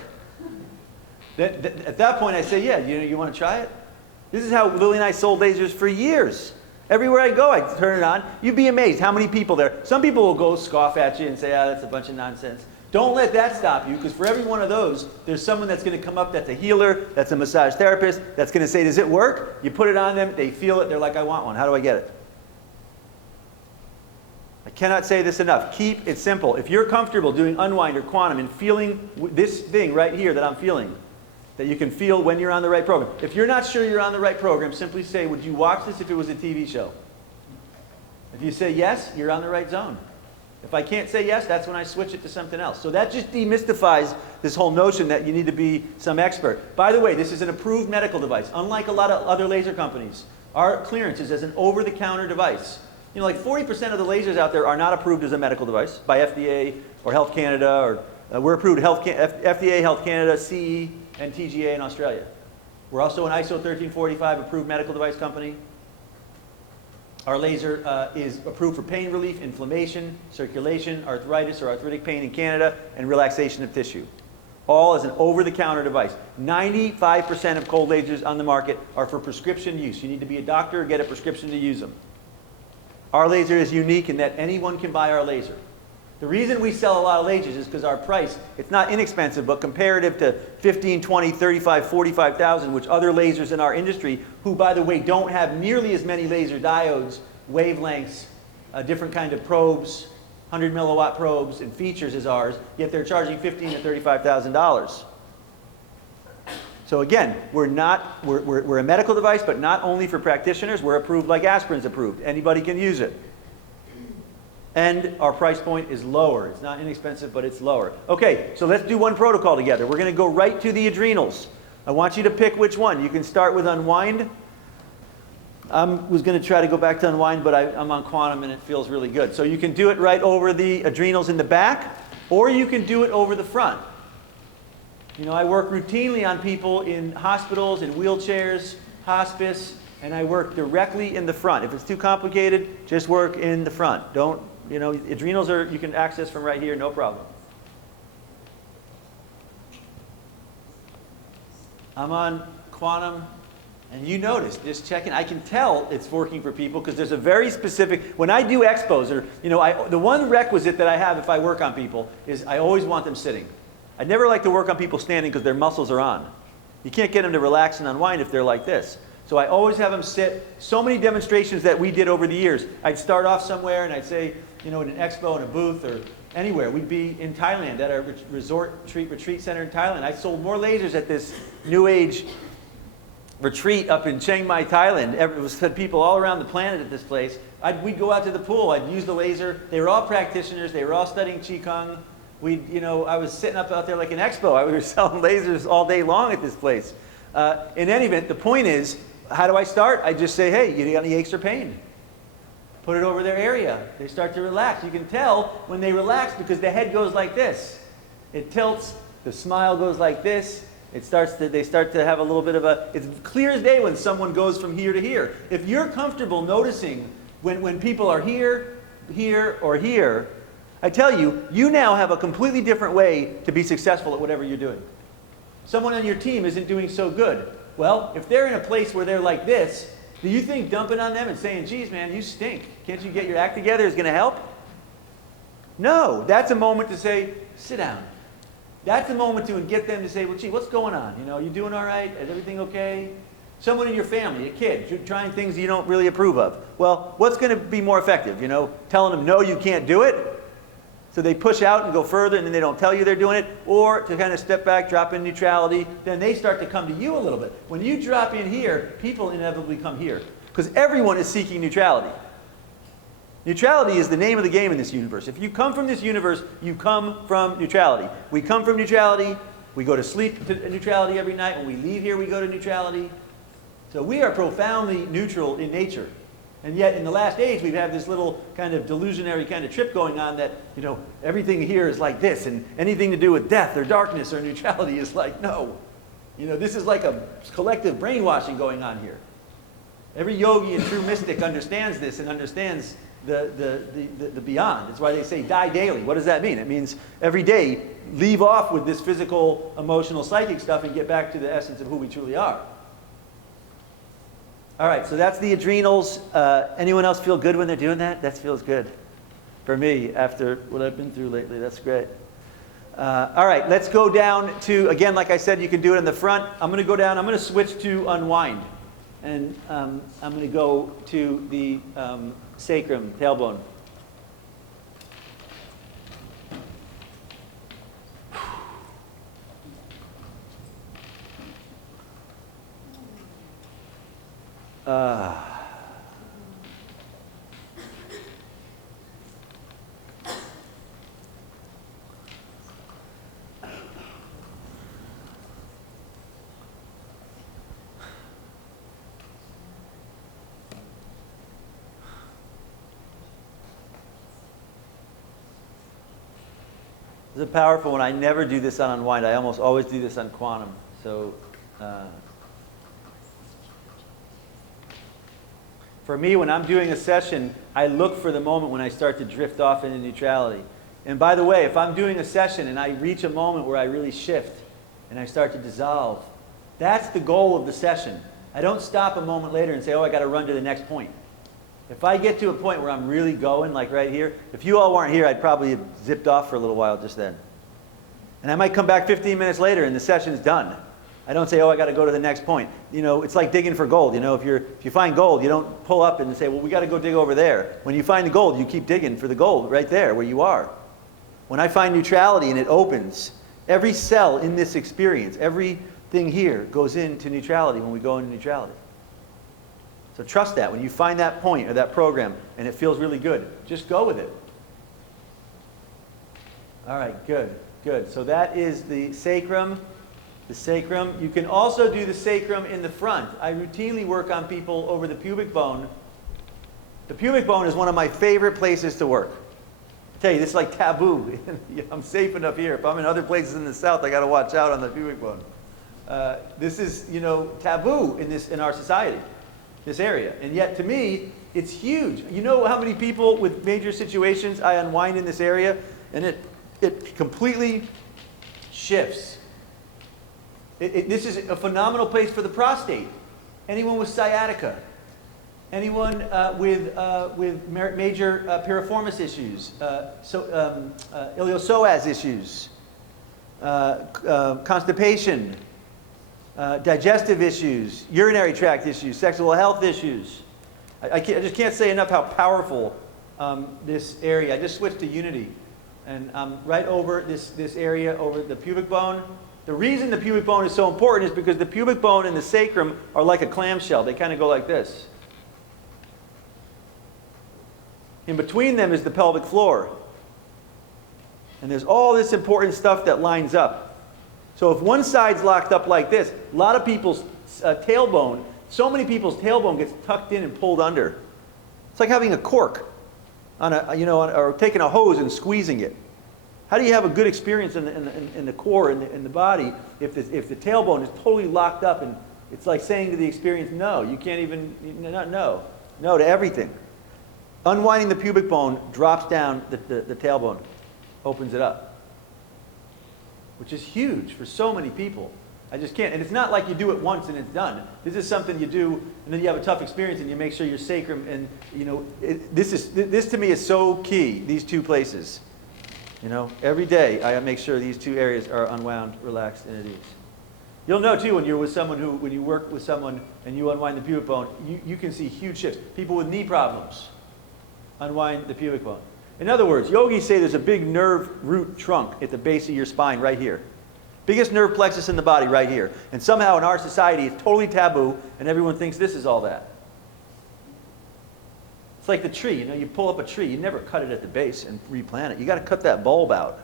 At that point, I say, yeah, you want to try it? This is how Lily and I sold lasers for years. Everywhere I go, I turn it on. You'd be amazed how many people there. Some people will go scoff at you and say, that's a bunch of nonsense. Don't let that stop you, because for every one of those, there's someone that's going to come up that's a healer, that's a massage therapist, that's going to say, does it work? You put it on them, they feel it, they're like, I want one. How do I get it? I cannot say this enough. Keep it simple. If you're comfortable doing Unwind or Quantum and feeling this thing right here that I'm feeling, that you can feel when you're on the right program. If you're not sure you're on the right program, simply say, would you watch this if it was a TV show? If you say yes, you're on the right zone. If I can't say yes, that's when I switch it to something else. So that just demystifies this whole notion that you need to be some expert. By the way, this is an approved medical device. Unlike a lot of other laser companies, our clearance is as an over-the-counter device. You know, like 40% of the lasers out there are not approved as a medical device by FDA or Health Canada, or we're approved FDA, Health Canada, CE, and TGA in Australia. We're also an ISO 13485 approved medical device company. Our laser is approved for pain relief, inflammation, circulation, arthritis or arthritic pain in Canada, and relaxation of tissue. All as an over-the-counter device. 95% of cold lasers on the market are for prescription use. You need to be a doctor or get a prescription to use them. Our laser is unique in that anyone can buy our laser. The reason we sell a lot of lasers is because our price, it's not inexpensive, but comparative to 15, 20, 35, 45,000, which other lasers in our industry, who, by the way, don't have nearly as many laser diodes, wavelengths, different kind of probes, 100 milliwatt probes and features as ours, yet they're charging $15,000 to $35,000. So again, we're a medical device, but not only for practitioners. We're approved like aspirin's approved. Anybody can use it. And our price point is lower. It's not inexpensive, but it's lower. Okay, so let's do one protocol together. We're going to go right to the adrenals. I want you to pick which one. You can start with Unwind. I was going to try to go back to Unwind, but I'm on Quantum and it feels really good. So you can do it right over the adrenals in the back, or you can do it over the front. You know, I work routinely on people in hospitals, in wheelchairs, hospice, and I work directly in the front. If it's too complicated, just work in the front. Don't, you know, adrenals you can access from right here, no problem. I'm on Quantum, and you notice, just checking, I can tell it's working for people because there's a very specific, when I do expos, or, you know, the one requisite that I have if I work on people is I always want them sitting. I never like to work on people standing because their muscles are on. You can't get them to relax and unwind if they're like this. So I always have them sit. So many demonstrations that we did over the years. I'd start off somewhere and I'd say, in an expo, in a booth, or anywhere. We'd be in Thailand at a resort retreat center in Thailand. I sold more lasers at this New Age retreat up in Chiang Mai, Thailand. It was people all around the planet at this place. We'd go out to the pool. I'd use the laser. They were all practitioners. They were all studying Qigong. I was sitting up out there like an expo. We were selling lasers all day long at this place. In any event, the point is, how do I start? I just say, hey, you got any aches or pain? Put it over their area. They start to relax. You can tell when they relax because the head goes like this. It tilts. The smile goes like this. They start to have a little bit of it's clear as day when someone goes from here to here. If you're comfortable noticing when people are here, here, or here, I tell you, you now have a completely different way to be successful at whatever you're doing. Someone on your team isn't doing so good. Well, if they're in a place where they're like this, do you think dumping on them and saying, geez, man, you stink, can't you get your act together is going to help? No, that's a moment to say, sit down. That's a moment to get them to say, well, gee, what's going on? You doing all right? Is everything okay? Someone in your family, a kid, you're trying things you don't really approve of. Well, what's going to be more effective? Telling them, no, you can't do it? So they push out and go further, and then they don't tell you they're doing it. Or to kind of step back, drop in neutrality, then they start to come to you a little bit. When you drop in here, people inevitably come here. Because everyone is seeking neutrality. Neutrality is the name of the game in this universe. If you come from this universe, you come from neutrality. We come from neutrality. We go to sleep to neutrality every night. When we leave here, we go to neutrality. So we are profoundly neutral in nature. And yet, in the last age, we've had this little kind of delusionary kind of trip going on that, everything here is like this, and anything to do with death or darkness or neutrality is like, no. This is like a collective brainwashing going on here. Every yogi and true mystic understands this and understands the beyond. That's why they say die daily. What does that mean? It means every day, leave off with this physical, emotional, psychic stuff and get back to the essence of who we truly are. All right, so that's the adrenals. Anyone else feel good when they're doing that? That feels good. For me, after what I've been through lately, that's great. All right, let's go down to, again, like I said, you can do it in the front. I'm going to go down. I'm going to switch to unwind. And I'm going to go to the sacrum, tailbone. This is a powerful one. I never do this on unwind. I almost always do this on quantum. So for me, when I'm doing a session, I look for the moment when I start to drift off into neutrality. And by the way, if I'm doing a session and I reach a moment where I really shift and I start to dissolve, that's the goal of the session. I don't stop a moment later and say, oh, I got to run to the next point. If I get to a point where I'm really going, like right here, if you all weren't here, I'd probably have zipped off for a little while just then. And I might come back 15 minutes later and the session's done. I don't say, oh, I got to go to the next point. It's like digging for gold. If you find gold, you don't pull up and say, well, we got to go dig over there. When you find the gold, you keep digging for the gold right there where you are. When I find neutrality and it opens, every cell in this experience, everything here goes into neutrality when we go into neutrality. So trust that. When you find that point or that program and it feels really good, just go with it. All right, good, good. So that is the sacrum. The sacrum. You can also do the sacrum in the front. I routinely work on people over the pubic bone. The pubic bone is one of my favorite places to work. I tell you, this is like taboo. I'm safe enough here. If I'm in other places in the South, I got to watch out on the pubic bone. This is, taboo in our society, this area. And yet, to me, it's huge. You know how many people with major situations I unwind in this area, and it completely shifts. This is a phenomenal place for the prostate. Anyone with sciatica, anyone with major piriformis issues, iliopsoas issues, constipation, digestive issues, urinary tract issues, sexual health issues. I just can't say enough how powerful this area. I just switched to Unity, and right over this area, over the pubic bone. The reason the pubic bone is so important is because the pubic bone and the sacrum are like a clamshell. They kind of go like this. In between them is the pelvic floor. And there's all this important stuff that lines up. So if one side's locked up like this, a lot of people's tailbone, so many people's tailbone gets tucked in and pulled under. It's like having a cork on or taking a hose and squeezing it. How do you have a good experience in the core, in the body, if the tailbone is totally locked up, and it's like saying to the experience, no, you can't even, not no to everything. Unwinding the pubic bone drops down the tailbone, opens it up, which is huge for so many people. I just can't. And it's not like you do it once and it's done. This is something you do, and then you have a tough experience, and you make sure your sacrum, and this to me is so key, these two places. Every day I make sure these two areas are unwound, relaxed, and at ease. You'll know too when you work with someone and you unwind the pubic bone, you can see huge shifts. People with knee problems, unwind the pubic bone. In other words, yogis say there's a big nerve root trunk at the base of your spine right here. Biggest nerve plexus in the body right here. And somehow in our society it's totally taboo, and everyone thinks this is all that. It's like the tree. You pull up a tree, you never cut it at the base and replant it. You got to cut that bulb out.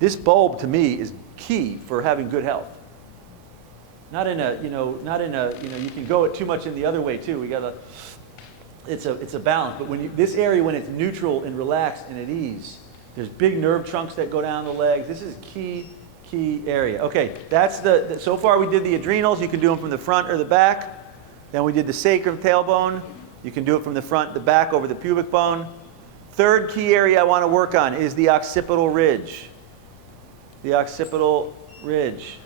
This bulb to me is key for having good health. You can go it too much in the other way too. It's a balance. But this area, when it's neutral and relaxed and at ease, there's big nerve trunks that go down the legs. This is key area. Okay, that's so far we did the adrenals. You can do them from the front or the back. Then we did the sacrum, tailbone. You can do it from the front, the back, over the pubic bone. Third key area I want to work on is the occipital ridge. The occipital ridge.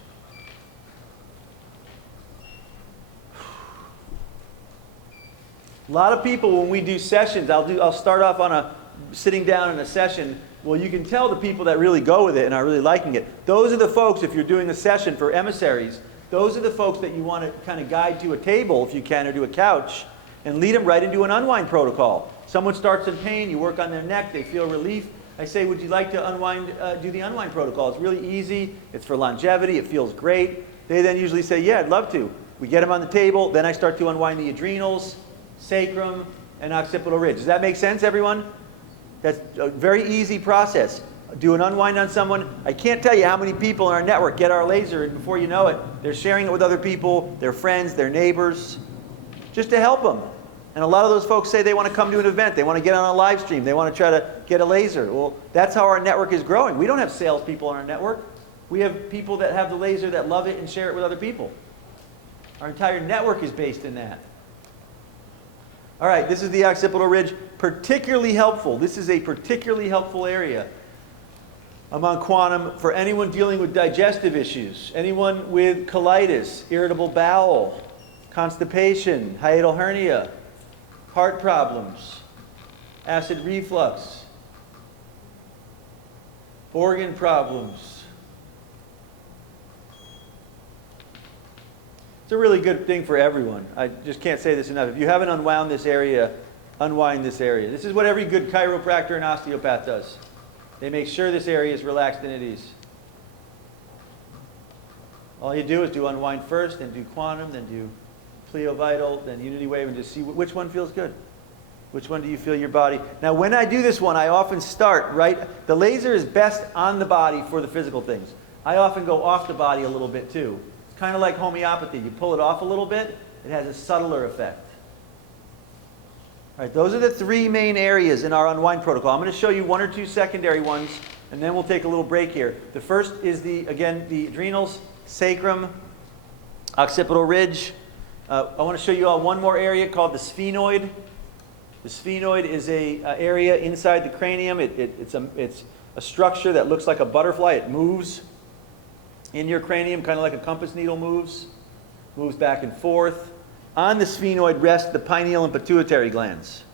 A lot of people, when we do sessions, I'll start off on sitting down in a session. Well, you can tell the people that really go with it and are really liking it. Those are the folks, if you're doing a session for emissaries, those are the folks that you want to kind of guide to a table, if you can, or to a couch, and lead them right into an unwind protocol. Someone starts in pain, you work on their neck, they feel relief. I say, would you like to do the unwind protocol? It's really easy, it's for longevity, it feels great. They then usually say, yeah, I'd love to. We get them on the table, then I start to unwind the adrenals, sacrum, and occipital ridge. Does that make sense, everyone? That's a very easy process. Do an unwind on someone. I can't tell you how many people in our network get our laser, and before you know it, they're sharing it with other people, their friends, their neighbors, just to help them. And a lot of those folks say they want to come to an event. They want to get on a live stream. They want to try to get a laser. Well, that's how our network is growing. We don't have salespeople on our network. We have people that have the laser that love it and share it with other people. Our entire network is based in that. All right, this is the occipital ridge. Particularly helpful. This is a particularly helpful area among quantum for anyone dealing with digestive issues, anyone with colitis, irritable bowel, constipation, hiatal hernia, heart problems, acid reflux, organ problems. It's a really good thing for everyone. I just can't say this enough. If you haven't unwound this area, unwind this area. This is what every good chiropractor and osteopath does. They make sure this area is relaxed and at ease. All you do is do unwind first, then do quantum, then do Pleo-Vital, then Unity Wave, and just see which one feels good. Which one do you feel your body? Now, when I do this one, I often start, right? The laser is best on the body for the physical things. I often go off the body a little bit too. It's kind of like homeopathy. You pull it off a little bit, it has a subtler effect. All right, those are the three main areas in our unwind protocol. I'm going to show you one or two secondary ones, and then we'll take a little break here. The first is the adrenals, sacrum, occipital ridge. I want to show you all one more area called the sphenoid. The sphenoid is a area inside the cranium. It's a structure that looks like a butterfly. It moves in your cranium, kind of like a compass needle moves back and forth. On the sphenoid rest the pineal and pituitary glands.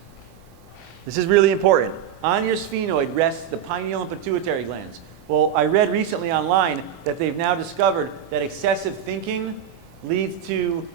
This is really important. On your sphenoid rests the pineal and pituitary glands. Well, I read recently online that they've now discovered that excessive thinking leads to